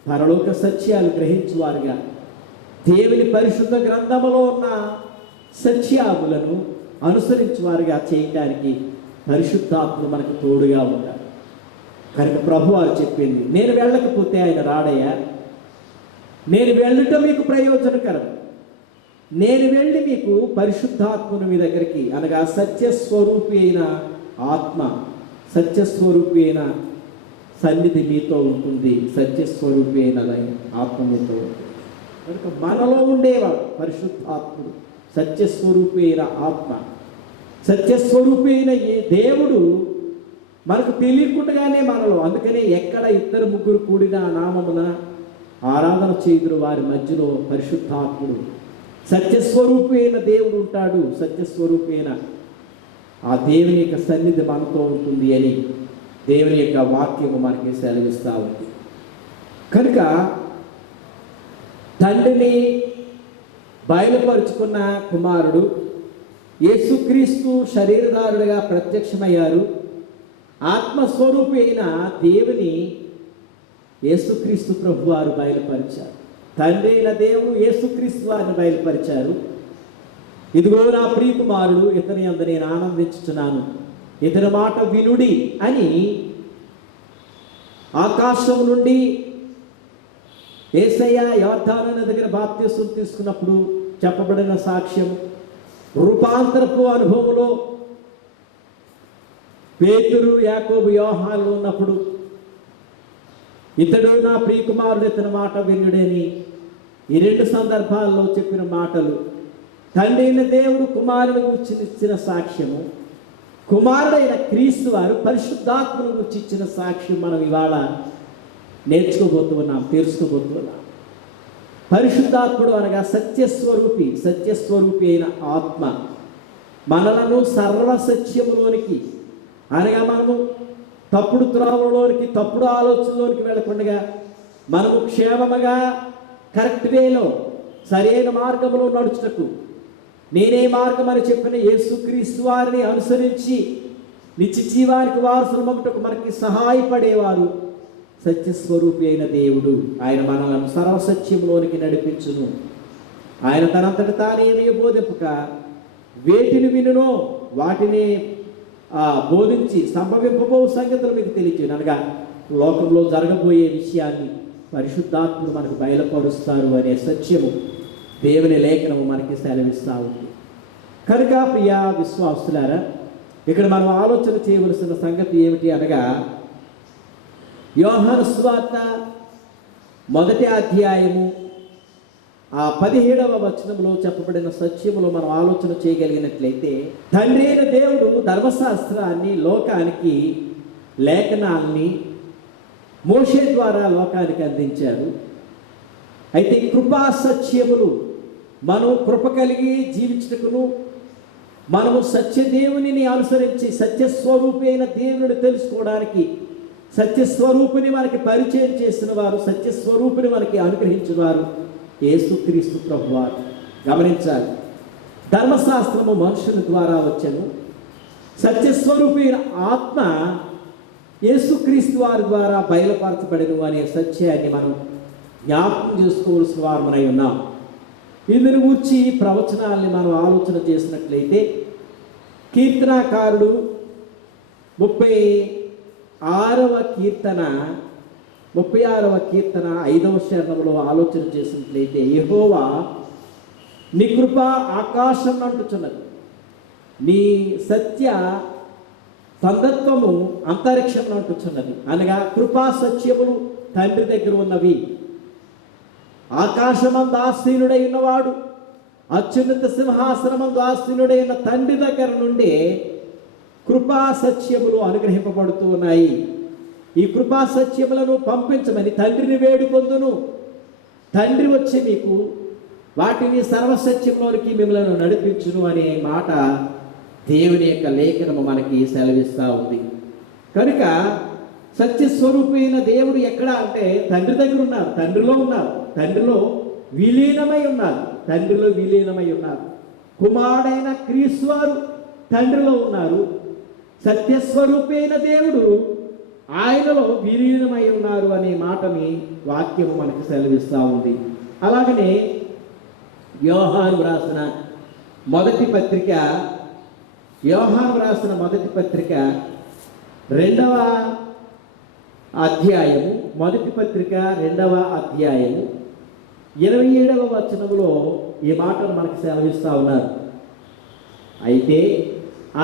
పరలోక సత్యాలు గ్రహించువారుగా దేవుని పరిశుద్ధ గ్రంథములో ఉన్న సత్యాములను అనుసరించువారుగా చేయడానికి పరిశుద్ధాత్మ మనకు తోడుగా ఉంటారు. కనుక ప్రభువారు చెప్పింది, నేను వెళ్ళకపోతే ఆయన రాడయ్యా, నేను వెళ్ళటం మీకు ప్రయోజనకరం, నేను వెళ్ళి మీకు పరిశుద్ధాత్మను మీ దగ్గరికి అనగా సత్యస్వరూపి అయిన ఆత్మ, సత్యస్వరూపి అయిన సన్నిధి మీతో ఉంటుంది, సత్యస్వరూపి అయిన ఆత్మ మీతో ఉంటుంది. కనుక మనలో ఉండేవాడు పరిశుద్ధాత్ముడు, సత్యస్వరూపి అయిన ఆత్మ, సత్యస్వరూపి అయిన ఈ దేవుడు మనకు తెలియకుండానే మనలో. అందుకనే ఎక్కడ 2-3 కూడిన నామమున ఆరాధన చేయుదురు వారి మధ్యలో పరిశుద్ధాత్ముడు, సత్యస్వరూపి అయిన దేవుడు ఉంటాడు. సత్యస్వరూపి అయిన ఆ దేవుని యొక్క సన్నిధి మనతో ఉంటుంది అని దేవుని యొక్క వాక్యము మనకి సెలవిస్తూ ఉంది. కనుక తండ్రిని బయలుపరుచుకున్న కుమారుడు యేసుక్రీస్తు శరీరధారుడిగా ప్రత్యక్షమయ్యారు. ఆత్మస్వరూపి అయిన దేవుని యేసుక్రీస్తు ప్రభు వారు బయలుపరిచారు. తండ్రి అయిన దేవుడు యేసుక్రీస్తు వారిని బయలుపరిచారు. ఇదిగో నా ప్రియకుమారుడు, ఇతని యందు నేను ఆనందించుచున్నాను, ఇతని మాట వినుడి అని ఆకాశం నుండి యేసయ్య యోర్దాను నది దగ్గర బాప్తిసం తీసుకున్నప్పుడు చెప్పబడిన సాక్ష్యం, రూపాంతరపు అనుభవంలో పేతురు, యాకోబు, యోహాను ఉన్నప్పుడు ఇతడు నా ప్రియకుమారుడు, ఇతని మాట వినుడని ఈ రెండు సందర్భాల్లో చెప్పిన మాటలు తండ్రి అయిన దేవుడు కుమారుడు గురించి ఇచ్చిన సాక్ష్యము, కుమారుడైన క్రీస్తు వారు పరిశుద్ధాత్మను గురించి ఇచ్చిన సాక్ష్యం మనం ఇవాళ నేర్చుకోబోతున్నాం, తెలుసుకోబోతున్నాం. పరిశుద్ధాత్ముడు అనగా సత్యస్వరూపి అయిన ఆత్మ మనలను సర్వసత్యములోనికి అనగా మనము తప్పుడు త్రోవలోనికి, తప్పుడు ఆలోచనలోనికి వెళ్ళకుండా మనము క్షేమముగా కరెక్ట్ వేలో సరైన మార్గంలో నడుచుటకు, నేనే మార్గం అని చెప్పిన యేసుక్రీస్తు వారిని అనుసరించి నిత్య జీవానికి వారసులమగుటకు మనకి సహాయపడేవారు సత్యస్వరూపి అయిన దేవుడు. ఆయన మనలను సర్వసత్యంలోనికి నడిపించును. ఆయన తనంతటి తానేమీ బోధింపక వేటిని వినునో వాటిని బోధించి సంభవింపబో సంగతులు మీకు తెలియజేయను. అనగా లోకంలో జరగబోయే విషయాన్ని పరిశుద్ధాత్ముడు మనకు బయలుపరుస్తారు అనే సత్యము దేవుని లేఖనము మనకి సెలవిస్తూ ఉంది. కనుక ప్రియా విశ్వాసులారా, ఇక్కడ మనం ఆలోచన చేయవలసిన సంగతి ఏమిటి అనగా, యోహాను సువార్త 1వ అధ్యాయము 17వ వచనంలో చెప్పబడిన సత్యములో మనం ఆలోచన చేయగలిగినట్లయితే, తండ్రి అయిన దేవుడు ధర్మశాస్త్రాన్ని లోకానికి, లేఖనాల్ని మోషే ద్వారా లోకానికి అందించారు. అయితే కృపా సత్యములు మనం కృప కలిగి జీవించుటకును, మనము సత్యదేవుని అనుసరించి సత్యస్వరూపి అయిన దేవుని తెలుసుకోవడానికి, సత్యస్వరూపిని మనకి పరిచయం చేసిన వారు, సత్యస్వరూపిని మనకి అనుగ్రహించిన వారు యేసుక్రీస్తు ప్రభువారు. గమనించాలి, ధర్మశాస్త్రము మనుషుల ద్వారా వచ్చను, సత్యస్వరూపి అయిన ఆత్మ యేసుక్రీస్తు వారి ద్వారా బయలుపరచబడను అనే సత్యాన్ని మనం జ్ఞాపకం చేసుకోవాల్సిన వారమై ఉన్నాం. ఇందుని గురించి ప్రవచనాల్ని మనం ఆలోచన చేసినట్లయితే, కీర్తనాకారుడు 36వ కీర్తన 5వ చరణంలో ఆలోచన చేసినట్లయితే, యెహోవా నీ కృప ఆకాశం అంటుచున్నది, నీ సత్య సందత్వము అంతరిక్షం అంటుచున్నది. అనగా కృపా సత్యములు తండ్రి దగ్గర ఉన్నవి. ఆకాశమందు ఆసీనుడై ఉన్నవాడు, అత్యున్నత సింహాసనమందు ఆసీనుడైన తండ్రి దగ్గర నుండి కృపా సత్యములు అనుగ్రహింపబడుతూ ఉన్నాయి. ఈ కృపా సత్యములను పంపించమని తండ్రిని వేడుకొందును. తండ్రి వచ్చి మీకు వాటిని సర్వసత్యంలోనికి మిమ్మల్ని నడిపించును అనే మాట దేవుని యొక్క లేఖనము మనకి సెలవిస్తూ ఉంది. కనుక సత్యస్వరూపైన దేవుడు ఎక్కడ అంటే తండ్రి దగ్గర ఉన్నారు, తండ్రిలో ఉన్నారు, తండ్రిలో విలీనమై ఉన్నారు. కుమారుడైన క్రీస్తు వారు తండ్రిలో ఉన్నారు. సత్యస్వరూపైన దేవుడు ఆయనలో విలీనమై ఉన్నారు అనే మాటని వాక్యము మనకు సెలవిస్తూ ఉంది. అలాగనే యోహాను రాసిన మొదటి పత్రిక 2వ అధ్యాయము, మొదటి పత్రిక 2వ అధ్యాయము 27వ వచనములో ఈ మాటను మనకు సెలవిస్తూ ఉన్నారు. అయితే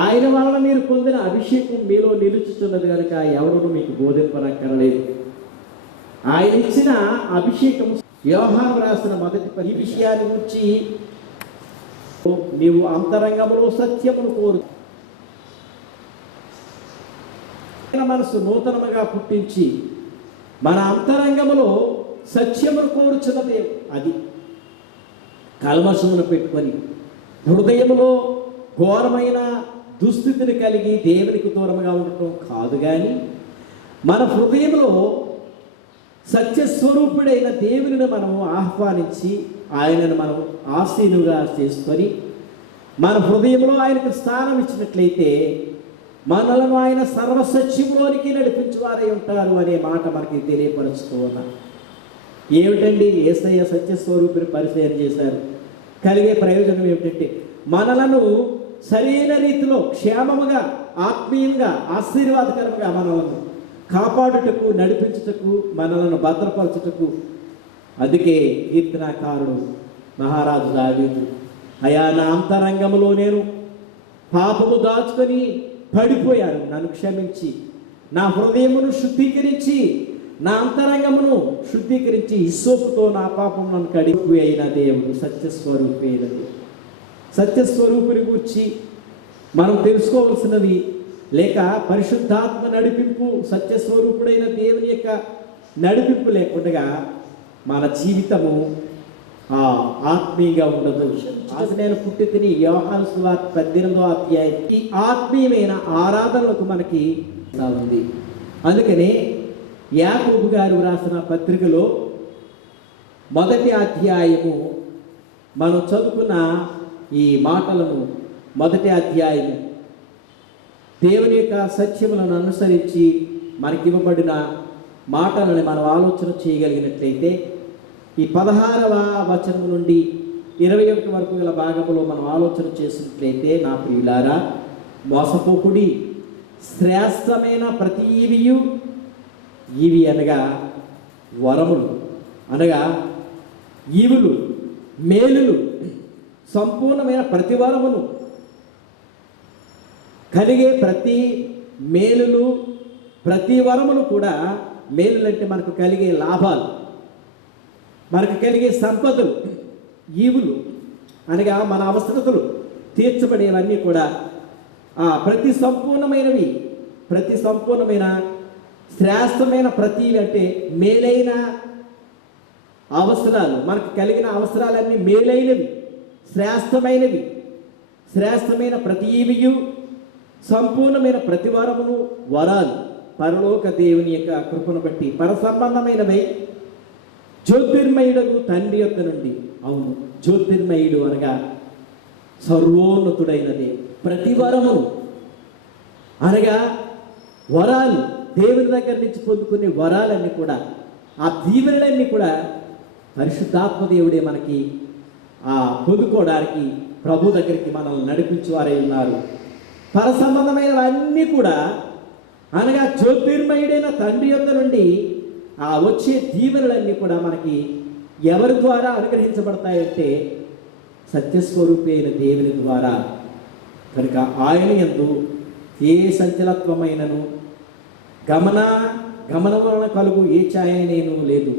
ఆయన వలన మీరు పొందిన అభిషేకం మీలో నిలుచుతున్నది కనుక ఎవరును మీకు బోధింపనక్కరలేదు. ఆయన ఇచ్చిన అభిషేకం యోహాను రాసిన ఈ విషయాన్ని గురించి, నీవు అంతరంగంలో సత్యమును కోరు, మనసు నూతనముగా పుట్టించి మన అంతరంగములో సత్యమును కోరుచున్న దేవుడు. అది కల్మషమును పెట్టుకొని హృదయములో ఘోరమైన దుస్థితిని కలిగి దేవునికి దూరంగా ఉండటం కాదు, కానీ మన హృదయంలో సత్యస్వరూపుడైన దేవుని మనం ఆహ్వానించి ఆయనను మనం ఆసీనుగా చేసుకొని మన హృదయంలో ఆయనకు స్థానం ఇచ్చినట్లయితే మనలను ఆయన సర్వసత్యంలోనికి నడిపించువారై ఉంటారు అనే మాట మనకి తెలియపరుస్తూ ఉన్నా. ఏమిటండి యేసయ్య సత్యస్వరూపిని పరిచయం చేశారు, కలిగే ప్రయోజనం ఏమిటంటే మనలను సరైన రీతిలో క్షేమముగా ఆత్మీయంగా ఆశీర్వాదకరంగా మనలను కాపాడుటకు నడిపించుటకు మనలను భద్రపరచుటకు అందుకే కీర్తనాకారుడు మహారాజు దావీదు, అయా నా అంతరంగములో నేను పాపము దాచుకొని పడిపోయాను, నన్ను క్షమించి నా హృదయమును శుద్ధీకరించి నా అంతరంగమును శుద్ధీకరించి హిస్సోపుతో నా పాపములను కడిగి అయిన దేవుడు సత్యస్వరూపి అయిన దేవుడు. సత్యస్వరూపుని గురించి మనం తెలుసుకోవాల్సినవి లేక పరిశుద్ధాత్మ నడిపింపు సత్యస్వరూపుడైన దేవుని యొక్క నడిపింపు లేకుండా మన జీవితము ఆత్మీయంగా ఉండదు. అసలు నేను పుట్టి తిని యోహాను సువార్త 18వ అధ్యాయం ఈ ఆత్మీయమైన ఆరాధనలకు మనకి ఉంది. అందుకనే యాకోబు గారు రాసిన పత్రికలో 1వ అధ్యాయము మనం చదువుకున్న ఈ మాటలను 1వ అధ్యాయము దేవుని యొక్క సత్యములను అనుసరించి మనకివ్వబడిన మాటలను మనం ఆలోచన చేయగలిగినట్లయితే ఈ 16వ వచనం నుండి 21 వరకు గల భాగంలో మనం ఆలోచన చేసినట్లయితే, నా ప్రియులారా మోసపోకుడి, శ్రేష్టమైన ప్రతి ఇవి అనగా వరములు అనగా ఈవులు మేలులు సంపూర్ణమైన ప్రతి వరమును కలిగే ప్రతి మేలులు ప్రతి వరములు కూడా, మేలులంటే మనకు కలిగే లాభాలు, మనకు కలిగే సంపదలు, ఈవులు అనగా మన అవసరతలు తీర్చబడేవన్నీ కూడా ప్రతి సంపూర్ణమైన శ్రేష్టమైన ప్రతి అంటే మేలైన అవసరాలు, మనకు కలిగిన అవసరాలన్నీ మేలైనవి, శ్రేష్టమైన ప్రతి ఈవియు సంపూర్ణమైన ప్రతి వరమును వరాలు పరలోక దేవుని యొక్క కృపను బట్టి పరసంబంధమైనవై జ్యోతిర్మయుడకు తండ్రి యొక్క నుండి. అవును, జ్యోతిర్మయుడు అనగా సర్వోన్నతుడైన దేవుడు. ప్రతి వరము అనగా వరాలు, దేవుని దగ్గర నుంచి పొందుకునే వరాలన్నీ కూడా, ఆ దీవెనలన్నీ కూడా పరిశుద్ధాత్మ దేవుడే మనకి పొందుకోవడానికి ప్రభు దగ్గరికి మనల్ని నడిపించేవారై ఉన్నారు. పరసంబంధమైనవన్నీ కూడా అనగా జ్యోతిర్మయుడైన తండ్రి యొక్క నుండి వచ్చే దీవెనలన్నీ కూడా మనకి ఎవరి ద్వారా అనుగ్రహించబడతాయంటే సత్యస్వరూపి అయిన దేవుని ద్వారా. కనుక ఆయన యందు ఏ సంచలత్వమైనను గమనం వలన కలుగు ఏ ఛాయనేను లేదు.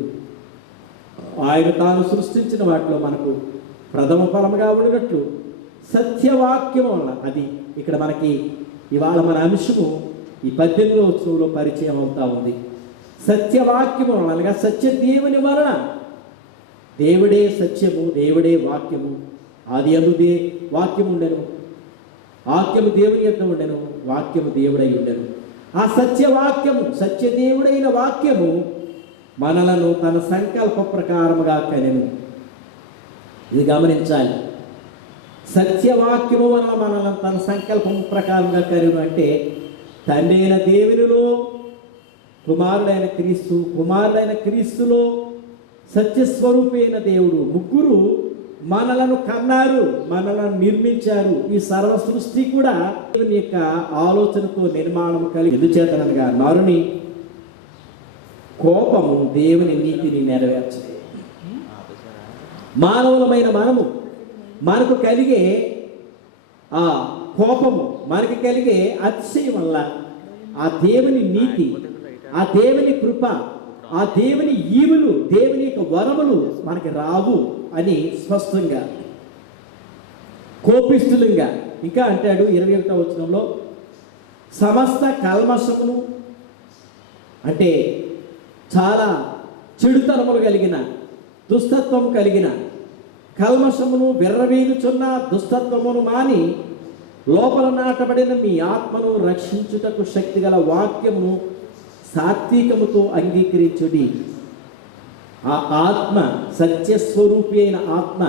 ఆయన తాను సృష్టించిన వాటిలో మనకు ప్రథమ ఫలముగా ఉండినట్లు సత్యవాక్యం వలన, అది ఇక్కడ మనకి ఇవాళ మన అంశము ఈ 18వ వచనంలో పరిచయం అవుతా ఉంది. సత్యవాక్యము వలన అనగా సత్య దేవుని వలన, దేవుడే సత్యము, దేవుడే వాక్యము. ఆది యందు వాక్యము ఉండెను, వాక్యము దేవుని యొద్ద ఉండెను, వాక్యము దేవుడై ఉండెను. ఆ సత్యవాక్యము, సత్యదేవుడైన వాక్యము మనలను తన సంకల్ప ప్రకారముగా కనెను. ఇది గమనించాలి. సత్యవాక్యము వలన మనలను తన సంకల్పం ప్రకారంగా కనెను అంటే తండ్రి అయిన దేవునిలో కుమారుడైన క్రీస్తులో సత్యస్వరూపి అయిన దేవుడు, ముగ్గురు మనలను కన్నారు, మనలను నిర్మించారు. ఈ సర్వ సృష్టి కూడా దేవుని యొక్క ఆలోచనతో నిర్మాణం కలిగి. ఎందుచేతనగా నరుని కోపము దేవుని నీతిని నెరవేర్చదు. మానవులమైన మనకు కలిగే కోపము, మనకి కలిగే అతిశయం వల్ల ఆ దేవుని నీతి, ఆ దేవుని కృప, ఆ దేవుని ఈవులు, దేవుని యొక్క వరములు మనకి రావు అని స్పష్టంగా కోపిష్ఠులంగా ఇంకా అంటాడు 21వ వచనంలో, సమస్త కల్మషమును అంటే చాలా చెడుతనములు కలిగిన, దుష్టత్వము కలిగిన, కల్మషమును విర్రవీగుచున్న దుష్టత్వమును మాని లోపల నాటబడిన మీ ఆత్మను రక్షించుటకు శక్తిగల వాక్యమును సాత్వికముతో అంగీకరించుడి. ఆ ఆత్మ, సత్యస్వరూపి అయిన ఆత్మ,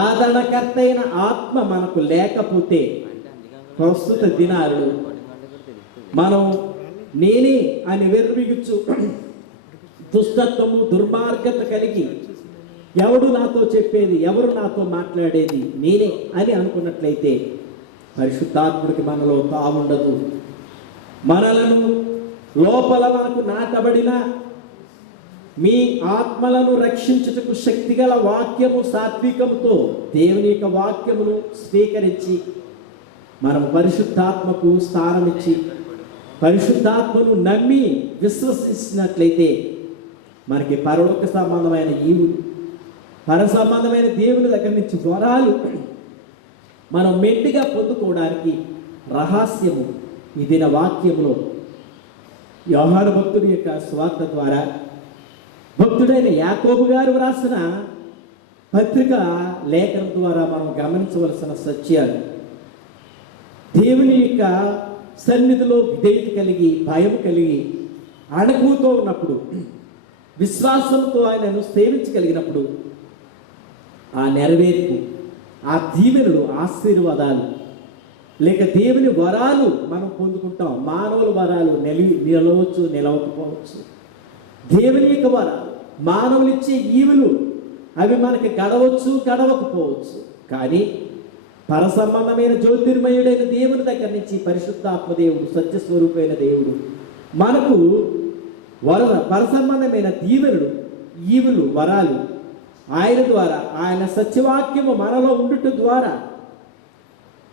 ఆదరణకర్త అయిన ఆత్మ మనకు లేకపోతే ప్రస్తుత దినాలు మనం నేనే అని వెర్రిగుచ్చు దుష్టత్వము, దుర్మార్గత కలిగి ఎవడు నాతో చెప్పేది, ఎవరు నాతో మాట్లాడేది, నేనే అని అనుకున్నట్లయితే పరిశుద్ధాత్ముడికి మనలో తావుండదు. మనలను లోపల మనకు నాటబడిన మీ ఆత్మలను రక్షించుటకు శక్తిగల వాక్యము సాత్వికముతో దేవుని యొక్క వాక్యమును స్వీకరించి మనం పరిశుద్ధాత్మకు స్థానమిచ్చి పరిశుద్ధాత్మను నమ్మి విశ్వసించినట్లయితే మనకి పరలోక సంబంధమైన ఈవులు, పర సంబంధమైన దేవుని దగ్గర నుంచి వరాలు మనం మెండుగా పొందుకోవడానికి రహస్యము ఈ దిన వాక్యములో యోహాను భక్తుడి యొక్క స్వార్థ ద్వారా భక్తుడైన యాకోబు గారు వ్రాసిన పత్రిక లేఖనం ద్వారా మనం గమనించవలసిన సత్యాలు. దేవుని యొక్క సన్నిధిలో విధేయత కలిగి, భయం కలిగి, అణకువతో ఉన్నప్పుడు, విశ్వాసంతో ఆయనను సేవించగలిగినప్పుడు ఆ నెరవేర్పు, ఆ దీవెనలు, ఆశీర్వాదాలు లేక దేవుని వరాలు మనం పొందుకుంటాం. మానవుల వరాలు నిలవచ్చు, నిలవకపోవచ్చు. దేవుని యొక్క వరాలు, మానవులు ఇచ్చే ఈవులు అవి మనకి గడవచ్చు, గడవకపోవచ్చు. కానీ పరసంబంధమైన జ్యోతిర్మయుడైన దేవుని దగ్గర నుంచి పరిశుద్ధాత్మ దేవుడు, సత్యస్వరూపమైన దేవుడు మనకు పరసంబంధమైన దీవెనలు, ఈవులు, వరాలు ఆయన ద్వారా, ఆయన సత్యవాక్యము మనలో ఉండుట ద్వారా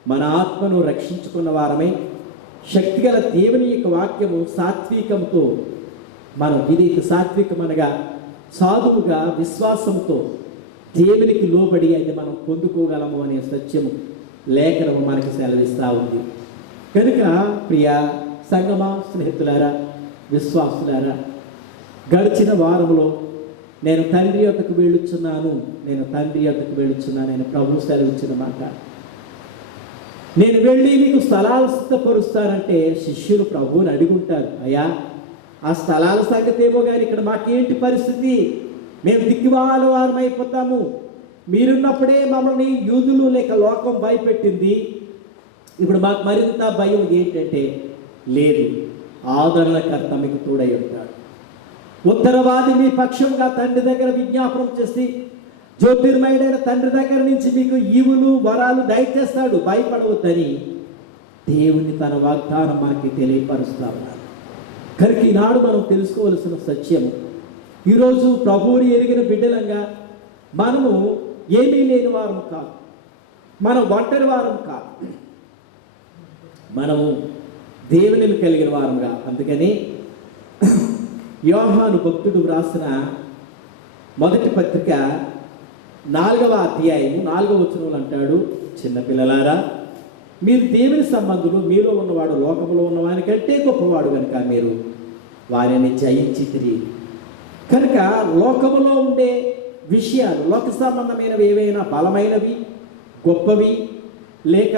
మన ఆత్మను రక్షించుకున్న వారమై శక్తిగల దేవుని యొక్క వాక్యము సాత్వికంతో మనం విధేయత, సాత్వికమనగా సాధువుగా విశ్వాసంతో దేవునికి లోబడి అయితే మనం పొందుకోగలము అనే సత్యము లేఖనము మనకి సెలవిస్తూ ఉంది. కనుక ప్రియ సంగమా, స్నేహితులారా, విశ్వాసులారా, గడిచిన వారంలో నేను తండ్రి యొద్దకు వెళ్ళుచున్నాను, నేను ప్రభు సెలవిచ్చిన మాట. నేను వెళ్ళి మీకు స్థలాలు సిద్ధపరుస్తానంటే శిష్యులు ప్రభువుని అడుగుంటారు, అయ్యా ఆ స్థలాల సంగతి ఏమో కానీ ఇక్కడ మాకేంటి పరిస్థితి, మేము దిక్కుమాల వారం అయిపోతాము, మీరున్నప్పుడే మమ్మల్ని యూదులు లేక లోకం భయపెట్టింది, ఇప్పుడు మాకు మరింత భయం ఏంటంటే, లేదు, ఆదరణకర్త మీకు తోడై ఉంటాడు. ఉత్తరవాది మీ పక్షంగా తండ్రి దగ్గర విజ్ఞాపనం చేసి జ్యోతిర్మయుడైన తండ్రి దగ్గర నుంచి మీకు ఈవులు, వరాలు దయచేస్తాడు, భయపడవద్దని దేవుని తన వాగ్దానం మనకి తెలియపరుస్తా ఉన్నారు. కనుక ఈనాడు మనం తెలుసుకోవలసిన సత్యము, ఈరోజు ప్రభువుని ఎరిగిన బిడ్డలంగా మనము ఏమీ లేని వారం కాదు, మనం ఒంటరి వారం కాదు, మనము దేవుని కలిగిన వారంగా. అందుకని యోహాను భక్తుడు వ్రాసిన మొదటి పత్రిక 4వ అధ్యాయము 4వ వచనంలో అంటాడు, చిన్నపిల్లలారా మీరు దేవుని సంబంధులు, మీలో ఉన్నవాడు లోకములో ఉన్నవాని కంటే గొప్పవాడు కనుక మీరు వారిని జయించితిరి. కనుక లోకములో ఉండే విషయాలు, లోక సంబంధమైనవి ఏవైనా బలమైనవి, గొప్పవి, లేక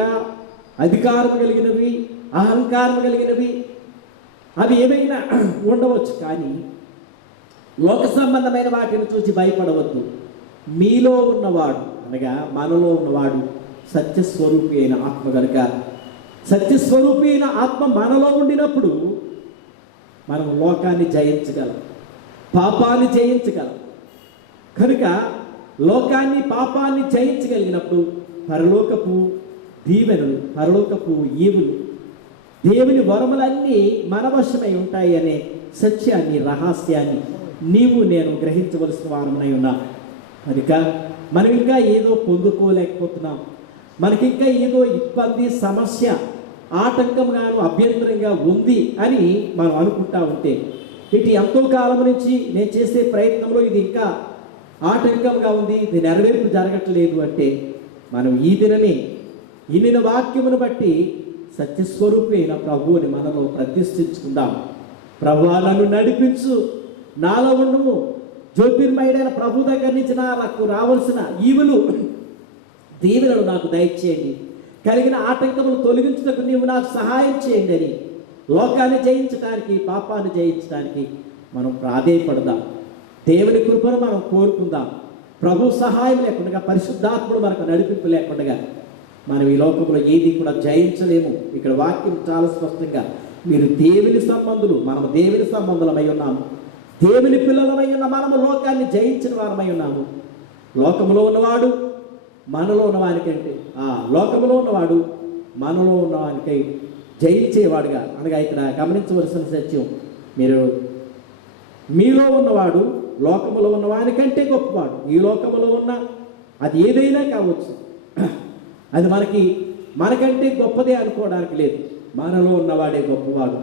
అధికారం కలిగినవి, అహంకారం కలిగినవి, అవి ఏమైనా ఉండవచ్చు. కానీ లోక సంబంధమైన వాటిని చూసి భయపడవద్దు. మీలో ఉన్నవాడు అనగా మనలో ఉన్నవాడు సత్యస్వరూపి అయిన ఆత్మ కనుక, సత్యస్వరూపి అయిన ఆత్మ మనలో ఉండినప్పుడు మనం లోకాన్ని జయించగలం, పాపాన్ని జయించగలం. కనుక లోకాన్ని, పాపాన్ని జయించగలిగినప్పుడు పరలోకపు దీవెనలు, పరలోకపు ఈవులు, దేవుని వరములన్నీ మన వశమై ఉంటాయి అనే సత్యాన్ని, రహస్యాన్ని నీవు నేను గ్రహించవలసిన వారమై ఉన్నా. కనుక మనం ఇంకా ఏదో పొందుకోలేకపోతున్నాం, మనకింకా ఏదో ఇబ్బంది, సమస్య, ఆటంకంగాను, అభ్యంతరంగా ఉంది అని మనం అనుకుంటా ఉంటే, ఇటు ఎంతో కాలం నుంచి నేను చేసే ప్రయత్నంలో ఇది ఇంకా ఆటంకంగా ఉంది, ఇది నెరవేర్పు జరగట్లేదు అంటే మనం ఈ దినమే ఇన్ని వాక్యమును బట్టి సత్యస్వరూపి అయిన ప్రభువుని మనలో ప్రతిష్ఠించుకుందాం. ప్రభువా నన్ను నడిపించు, నాలో ఉండము, జ్యోతిర్మయుడైన ప్రభు దగ్గర నుంచి నాకు రావాల్సిన ఈవులు, దీవెనలు నాకు దయచేయండి, కలిగిన ఆటంకములు తొలగించుటకు నీవు నాకు సహాయం చేయండి అని లోకాన్ని జయించడానికి, పాపాన్ని జయించడానికి మనం ప్రాధేయపడదాం. దేవుని కృపను మనం కోరుకుందాం. ప్రభు సహాయం లేకుండా, పరిశుద్ధాత్ముడు మనకు నడిపింపు లేకుండా మనం ఈ లోకంలో ఏది కూడా జయించలేము. ఇక్కడ వాక్యం చాలా స్పష్టంగా, మీరు దేవుని సంబంధులు, మనము దేవుని సంబంధులమై ఉన్నాము, దేవుని పిల్లలమై ఉన్న మనము లోకాన్ని జయించిన వారమై ఉన్నాము. లోకములో ఉన్నవాడు మనలో ఉన్నవానికంటే లోకములో ఉన్నవాడు మనలో ఉన్నవానికై జయించేవాడుగా, అనగా ఇక్కడ గమనించవలసిన సత్యం, మీలో ఉన్నవాడు లోకములో ఉన్నవానికంటే గొప్పవాడు. ఈ లోకములో ఉన్న అది ఏదైనా కావచ్చు, అది మనకంటే గొప్పదే అనుకోవడానికి లేదు. మనలో ఉన్నవాడే గొప్పవాడు.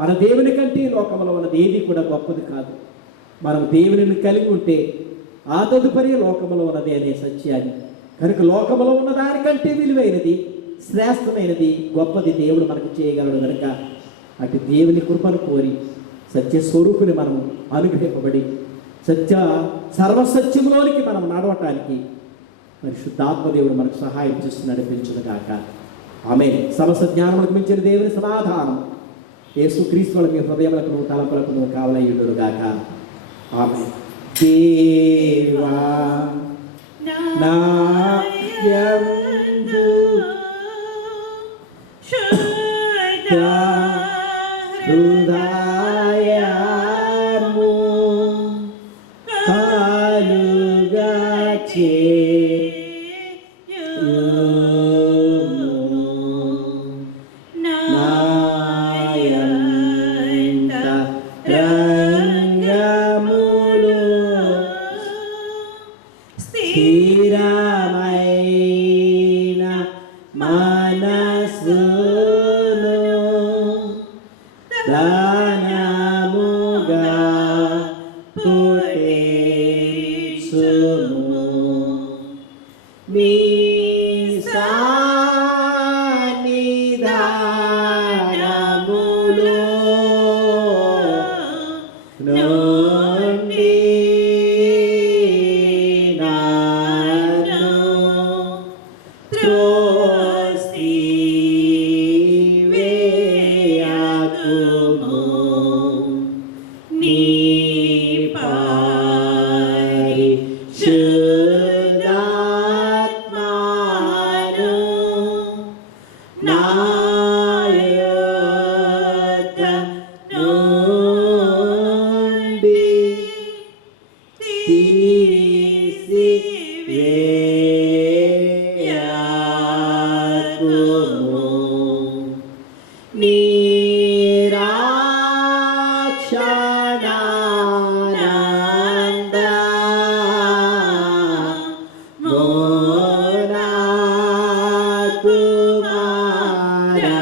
మన దేవుని కంటే లోకములో ఉన్నది ఏది కూడా గొప్పది కాదు. మనం దేవుని కలిగి ఉంటే ఆ తదుపరి లోకములో ఉన్నది అనే సత్యాన్ని, కనుక లోకములో ఉన్న దానికంటే విలువైనది, శ్రేష్టమైనది, గొప్పది దేవుడు మనకు చేయగలడు. కనుక అటు దేవుని కృపను కోరి సత్యస్వరూపుని మనం అనుగ్రహింపబడి సర్వసత్యంలోనికి మనం నడవటానికి పరిశుద్ధాత్మదేవుడు మనకు సహాయం చేసి నడిపించును గాక. ఆమేన్. సమస్త జ్ఞానములకు మించిన దేవుని సమాధానం యేసుక్రీస్తు మీ హృదయములకు తలపులకు కావలయుడును గాక. ఆమేన్. దేవా నా యందు హృదయము కలుగా రంగములు స్థిరమైన మనసును దానముగా పుట్టించుము. మీ సాన్నిధానములో నుండి నన్ను త్రోసివేయకుము. నీ పరిశుద్ధాత్మను నా యొద్ద నుండి తీసివేయకుము. నీ రక్షణానందము నాకు మరలా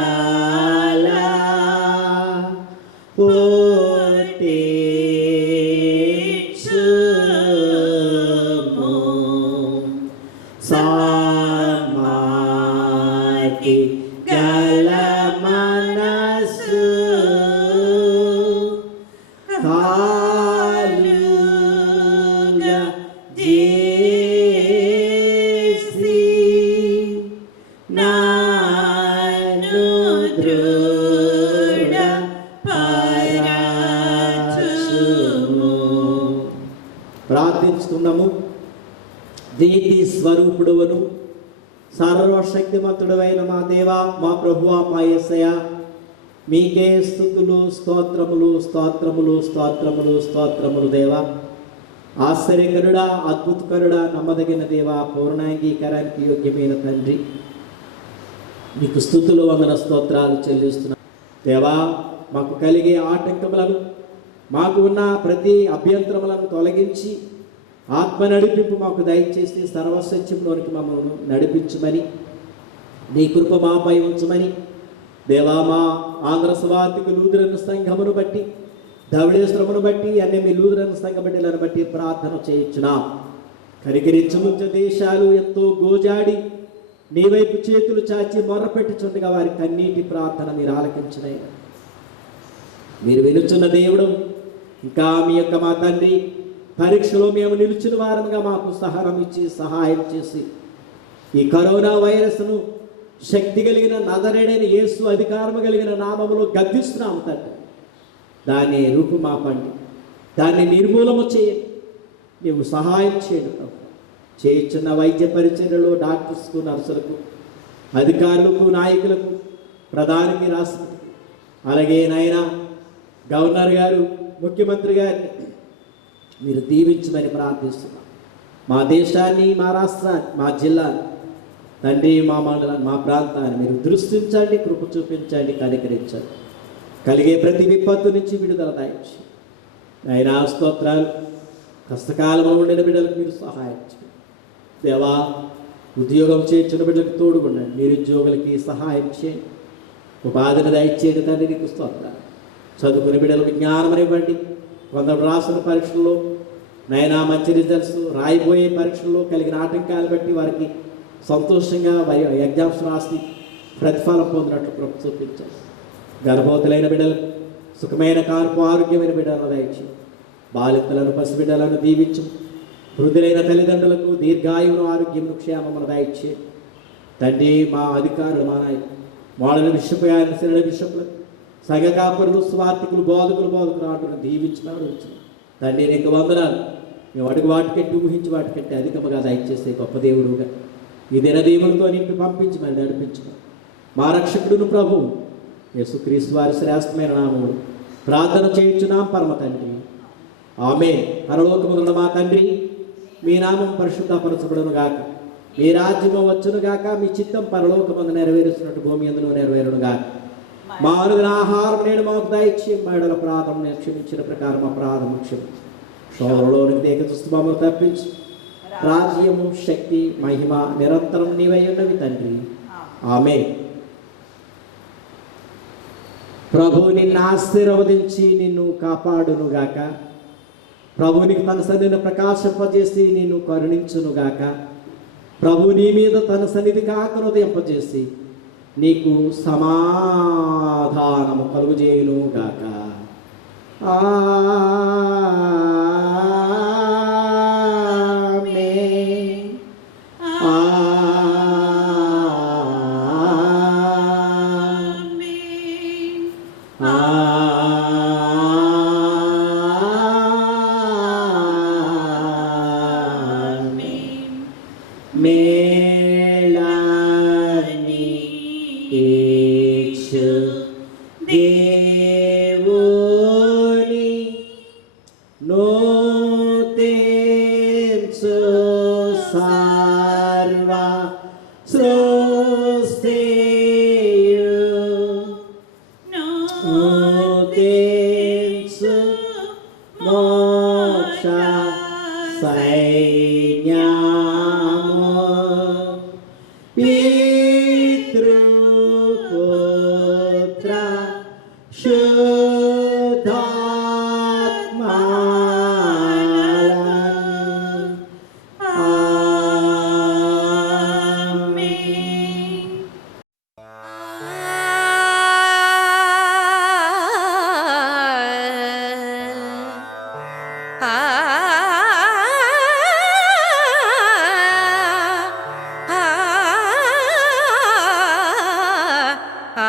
పుట్టించుము. సన్మార్గి గల మనసు కాలుగా చేసి నన్ను దృఢపరచుము. ప్రార్థించుతున్నాము. నీతి స్వరూపుడువను సర్వశక్తిమంతుడవైన మా దేవా, మా ప్రభువా, మా యేసయ్య, మీకే స్తుతులు, స్తోత్రములు, స్తోత్రములు, స్తోత్రములు, స్తోత్రములు దేవా. ఆశ్చర్యకరుడా, అద్భుతకరుడా, నమ్మదగిన దేవా, పూర్ణాంగీకారానికి యోగ్యమైన తండ్రి, నీకు స్తుతులు, వందన, స్తోత్రాలు చెల్లిస్తున్నాం దేవా. మాకు కలిగే ఆటంకములను, మాకు ఉన్న ప్రతి అభ్యంతరములను తొలగించి ఆత్మ నడిపింపు మాకు దయచేసి సర్వసత్యంలోనికి మమ్మల్ని నడిపించమని, నీ కృప మాపై ఉంచమని దేవా. మా ఆంధ్ర స్వార్థిక లూథరన్ సంఘమును బట్టి, ధవళేశ్వరమును బట్టి, అన్ని లూథరన్ సంఘ బిడ్డలను బట్టి ప్రార్థన చేయించున్నాం. కరికరించు దేశాలు ఎంతో గోజాడి నీ వైపు చేతులు చాచి మొర్రపెట్టుచుండగా వారి కన్నీటి ప్రార్థన మీరు ఆలకించినైనా మీరు వినుచున్న దేవుడు. ఇంకా మీ యొక్క మా తండ్రి పరీక్షలో మేము నిలిచిన వారంగా మాకు సహాయం ఇచ్చి సహాయం చేసి ఈ కరోనా వైరస్ను శక్తి కలిగిన నజరేడైన యేసు అధికారము కలిగిన నామములో గద్దిస్తున్నాము తండ్రి. దాన్ని రూపుమాపండి, దాన్ని నిర్మూలము చేయండి, నీవు సహాయం చేయండి ప్రభు. చేయించున్న వైద్య పరిచర్యలు డాక్టర్స్కు, నర్సులకు, అధికారులకు, నాయకులకు, ప్రధానికి, రాష్ట్రపతికి, అలాగే నాయన గవర్నర్ గారు, ముఖ్యమంత్రి గారిని మీరు దీవించమని ప్రార్థిస్తున్నాం. మా దేశాన్ని, మా రాష్ట్రాన్ని, మా జిల్లాని, తండ్రి, మా మండలాన్ని, మా ప్రాంతాన్ని మీరు దృష్టించండి, కృప చూపించండి, కనికరించండి. కలిగే ప్రతి విపత్తు నుంచి విడుదల దయచేయండి. అయినా స్తోత్రాలు. కష్టకాలంలో ఉండిన బిడ్డలకు మీరు సహాయం చేయండి దేవా. ఉద్యోగం చేర్చిన బిడ్డలకు తోడుగుండండి. నిరుద్యోగులకి సహాయం చేయండి. ఉపాధిని దయచేయండి తండ్రి, నీకు స్తోత్రాలు. చదువుకునే బిడ్డలకు జ్ఞానం ఇవ్వండి. కొందరు రాసిన పరీక్షల్లో నైనా మంచి రిజల్ట్స్, రాయిపోయే పరీక్షల్లో కలిగిన ఆటంకాలు బట్టి వారికి సంతోషంగా ఎగ్జామ్స్ రాసి ప్రతిఫలం పొందినట్లు కృప చూపించారు. గర్భవతులైన బిడ్డలకు సుఖమైన కార్పు, ఆరోగ్యమైన బిడ్డలను దయచేయండి. బాలికలను, పసిబిడ్డలను దీవించు. వృద్ధులైన తల్లిదండ్రులకు దీర్ఘాయువును, ఆరోగ్యమును, క్షేమమును దయచేయండి తండ్రి. మా అధికారులు, మా నాయకులు, మోడల బిషప్, ఆయన శిరడ బిషప్లు, సంఘ కాపరులు, స్వార్థికులు, బోధకులు ఆటను దీవించినాడు తండ్రి. నీకు వందనాలు. మేము అడుగు వాటికెట్టి, ఊహించి వాటికెట్టి అధికముగా దయచేసే గొప్ప దేవుడుగా ఈ దినదీవులతో నింపి పంపించి మరి నడిపించుకో. మా రక్షకుడును ప్రభువు యేసుక్రీస్తు వారి శ్రేష్టమైన నామములు ప్రార్థన చేయించున్నాం పరమ తండ్రి, ఆమేన్. పరలోకమున్న మా తండ్రి, మీ నామం పరిశుద్ధపరచబడును గాక, మీ రాజ్యము వచ్చును గాక, మీ చిత్తం పరలోకమందు నెరవేరుస్తున్నట్టు భూమి యందును నెరవేరును గాక. మా అనుదిన ఆహారం నేడు మాకు దయచేయం. మా యెడల అపరాధములను క్షమించిన ప్రకారం అపరాధము క్షమించు. శోధనలోనికి దేక దుస్తమములు తప్పించు. రాజ్యము, శక్తి, మహిమ నిరంతరం నీవై ఉన్నవి తండ్రి, ఆమేన్. ప్రభువు నిన్ను ఆశీర్వదించి నిన్ను కాపాడునుగాక. ప్రభు నీకు తన సన్నిధిని ప్రకాశింపజేసి నిన్ను కరుణించునుగాక. ప్రభు నీ మీద తన సన్నిధి కాకను ఉదయింపజేసి నీకు సమాధానము కలుగుజేయునుగాక. ఆమేన్. మేళని ఇచ్చు దేవుని నోతేంచు సర్వ సృష్టియు నోతేంచు మోక్ష సైన్యము పితృపుత్ర శుద్ధాత్మాలను ఆమేన్. ఆ